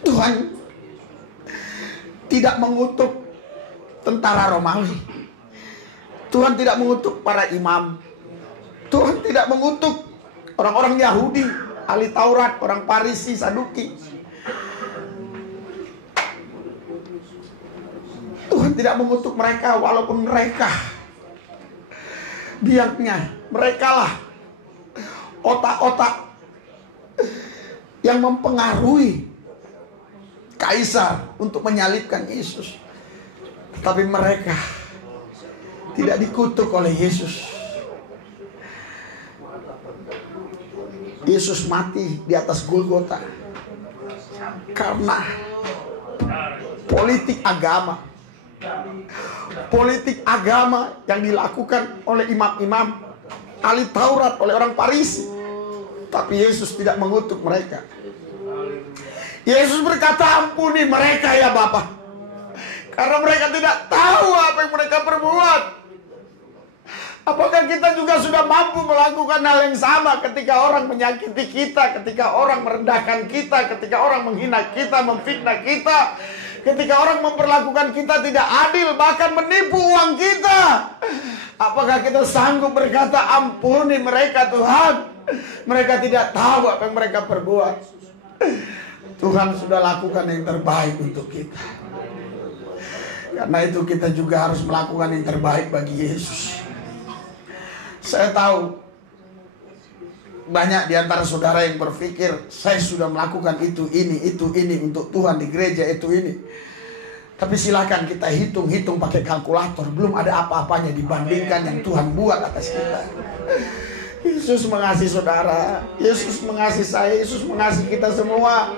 Tuhan tidak mengutuk tentara Romawi. Tuhan tidak mengutuk para imam. Tuhan tidak mengutuk orang-orang Yahudi, ahli Taurat, orang Farisi, Saduki. Tuhan tidak mengutuk mereka walaupun mereka biangnya, merekalah otak-otak yang mempengaruhi kaisar untuk menyalibkan Yesus. Tetapi mereka tidak dikutuk oleh Yesus. Yesus mati di atas Golgota karena politik agama. Politik agama yang dilakukan oleh imam-imam, ahli Taurat, oleh orang Farisi. Tapi Yesus tidak mengutuk mereka. Yesus berkata, ampuni mereka ya Bapa, karena mereka tidak tahu apa yang mereka perbuat. Apakah kita juga sudah mampu melakukan hal yang sama ketika orang menyakiti kita, ketika orang merendahkan kita, ketika orang menghina kita, memfitnah kita, ketika orang memperlakukan kita tidak adil, bahkan menipu uang kita? Apakah kita sanggup berkata, ampuni mereka Tuhan? Mereka tidak tahu apa yang mereka perbuat. Tuhan sudah lakukan yang terbaik untuk kita. Karena itu kita juga harus melakukan yang terbaik bagi Yesus. Saya tahu banyak di antara saudara yang berpikir, saya sudah melakukan itu ini untuk Tuhan di gereja itu ini. Tapi silakan kita hitung pakai kalkulator, belum ada apa-apanya dibandingkan yang Tuhan buat atas kita. Yesus mengasihi saudara, Yesus mengasihi saya, Yesus mengasihi kita semua.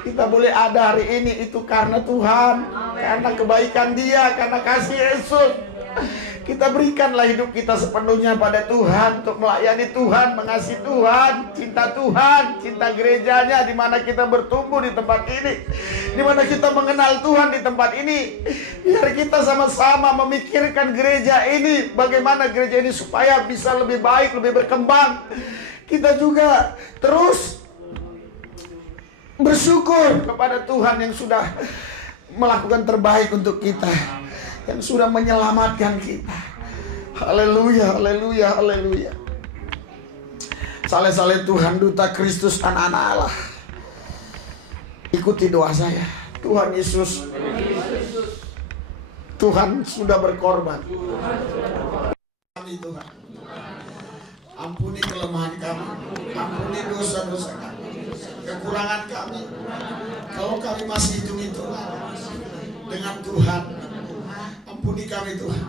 Kita boleh ada hari ini itu karena Tuhan, karena kebaikan Dia, karena kasih Yesus. Kita berikanlah hidup kita sepenuhnya pada Tuhan untuk melayani Tuhan, mengasihi Tuhan, cinta gerejanya, di mana kita bertumbuh di tempat ini, di mana kita mengenal Tuhan di tempat ini. Biar kita sama-sama memikirkan gereja ini, bagaimana gereja ini supaya bisa lebih baik, lebih berkembang. Kita juga terus bersyukur kepada Tuhan yang sudah melakukan terbaik untuk kita, yang sudah menyelamatkan kita. Haleluya, haleluya, haleluya. Saleh-saleh Tuhan, duta Kristus, anak-anak Allah, ikuti doa saya. Tuhan Yesus, Tuhan sudah berkorban. Tuhan, ampuni kelemahan kami, ampuni dosa-dosa kami, kekurangan kami. Kalau kami masih hitung-hitungan dengan Tuhan, ampuni kami Tuhan.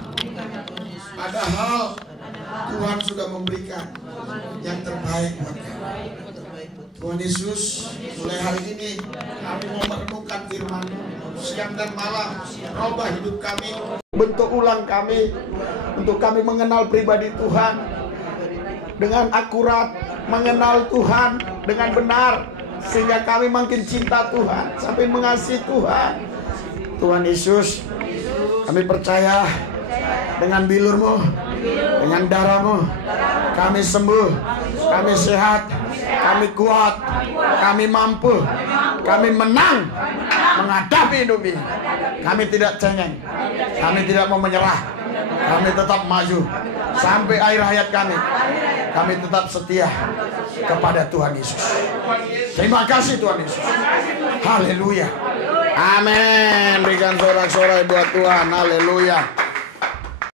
Padahal Tuhan sudah memberikan yang terbaik buat kami. Tuhan Yesus, mulai hari ini kami mau merenungkan firman siang dan malam. Ubah hidup kami, bentuk ulang kami, untuk kami mengenal pribadi Tuhan dengan akurat, mengenal Tuhan dengan benar, sehingga kami makin cinta Tuhan sampai mengasihi Tuhan. Tuhan Yesus, kami percaya dengan bilur-Mu, dengan darah-Mu, kami sembuh, kami sehat, kami kuat, kami mampu, kami menang menghadapi hidup ini. Kami tidak cengeng, kami tidak mau menyerah, kami tetap maju sampai akhir hayat kami. Kami tetap setia kepada Tuhan Yesus. Terima kasih Tuhan Yesus. Haleluya. Amin. Berikan sorak-sorai buat Tuhan. Haleluya.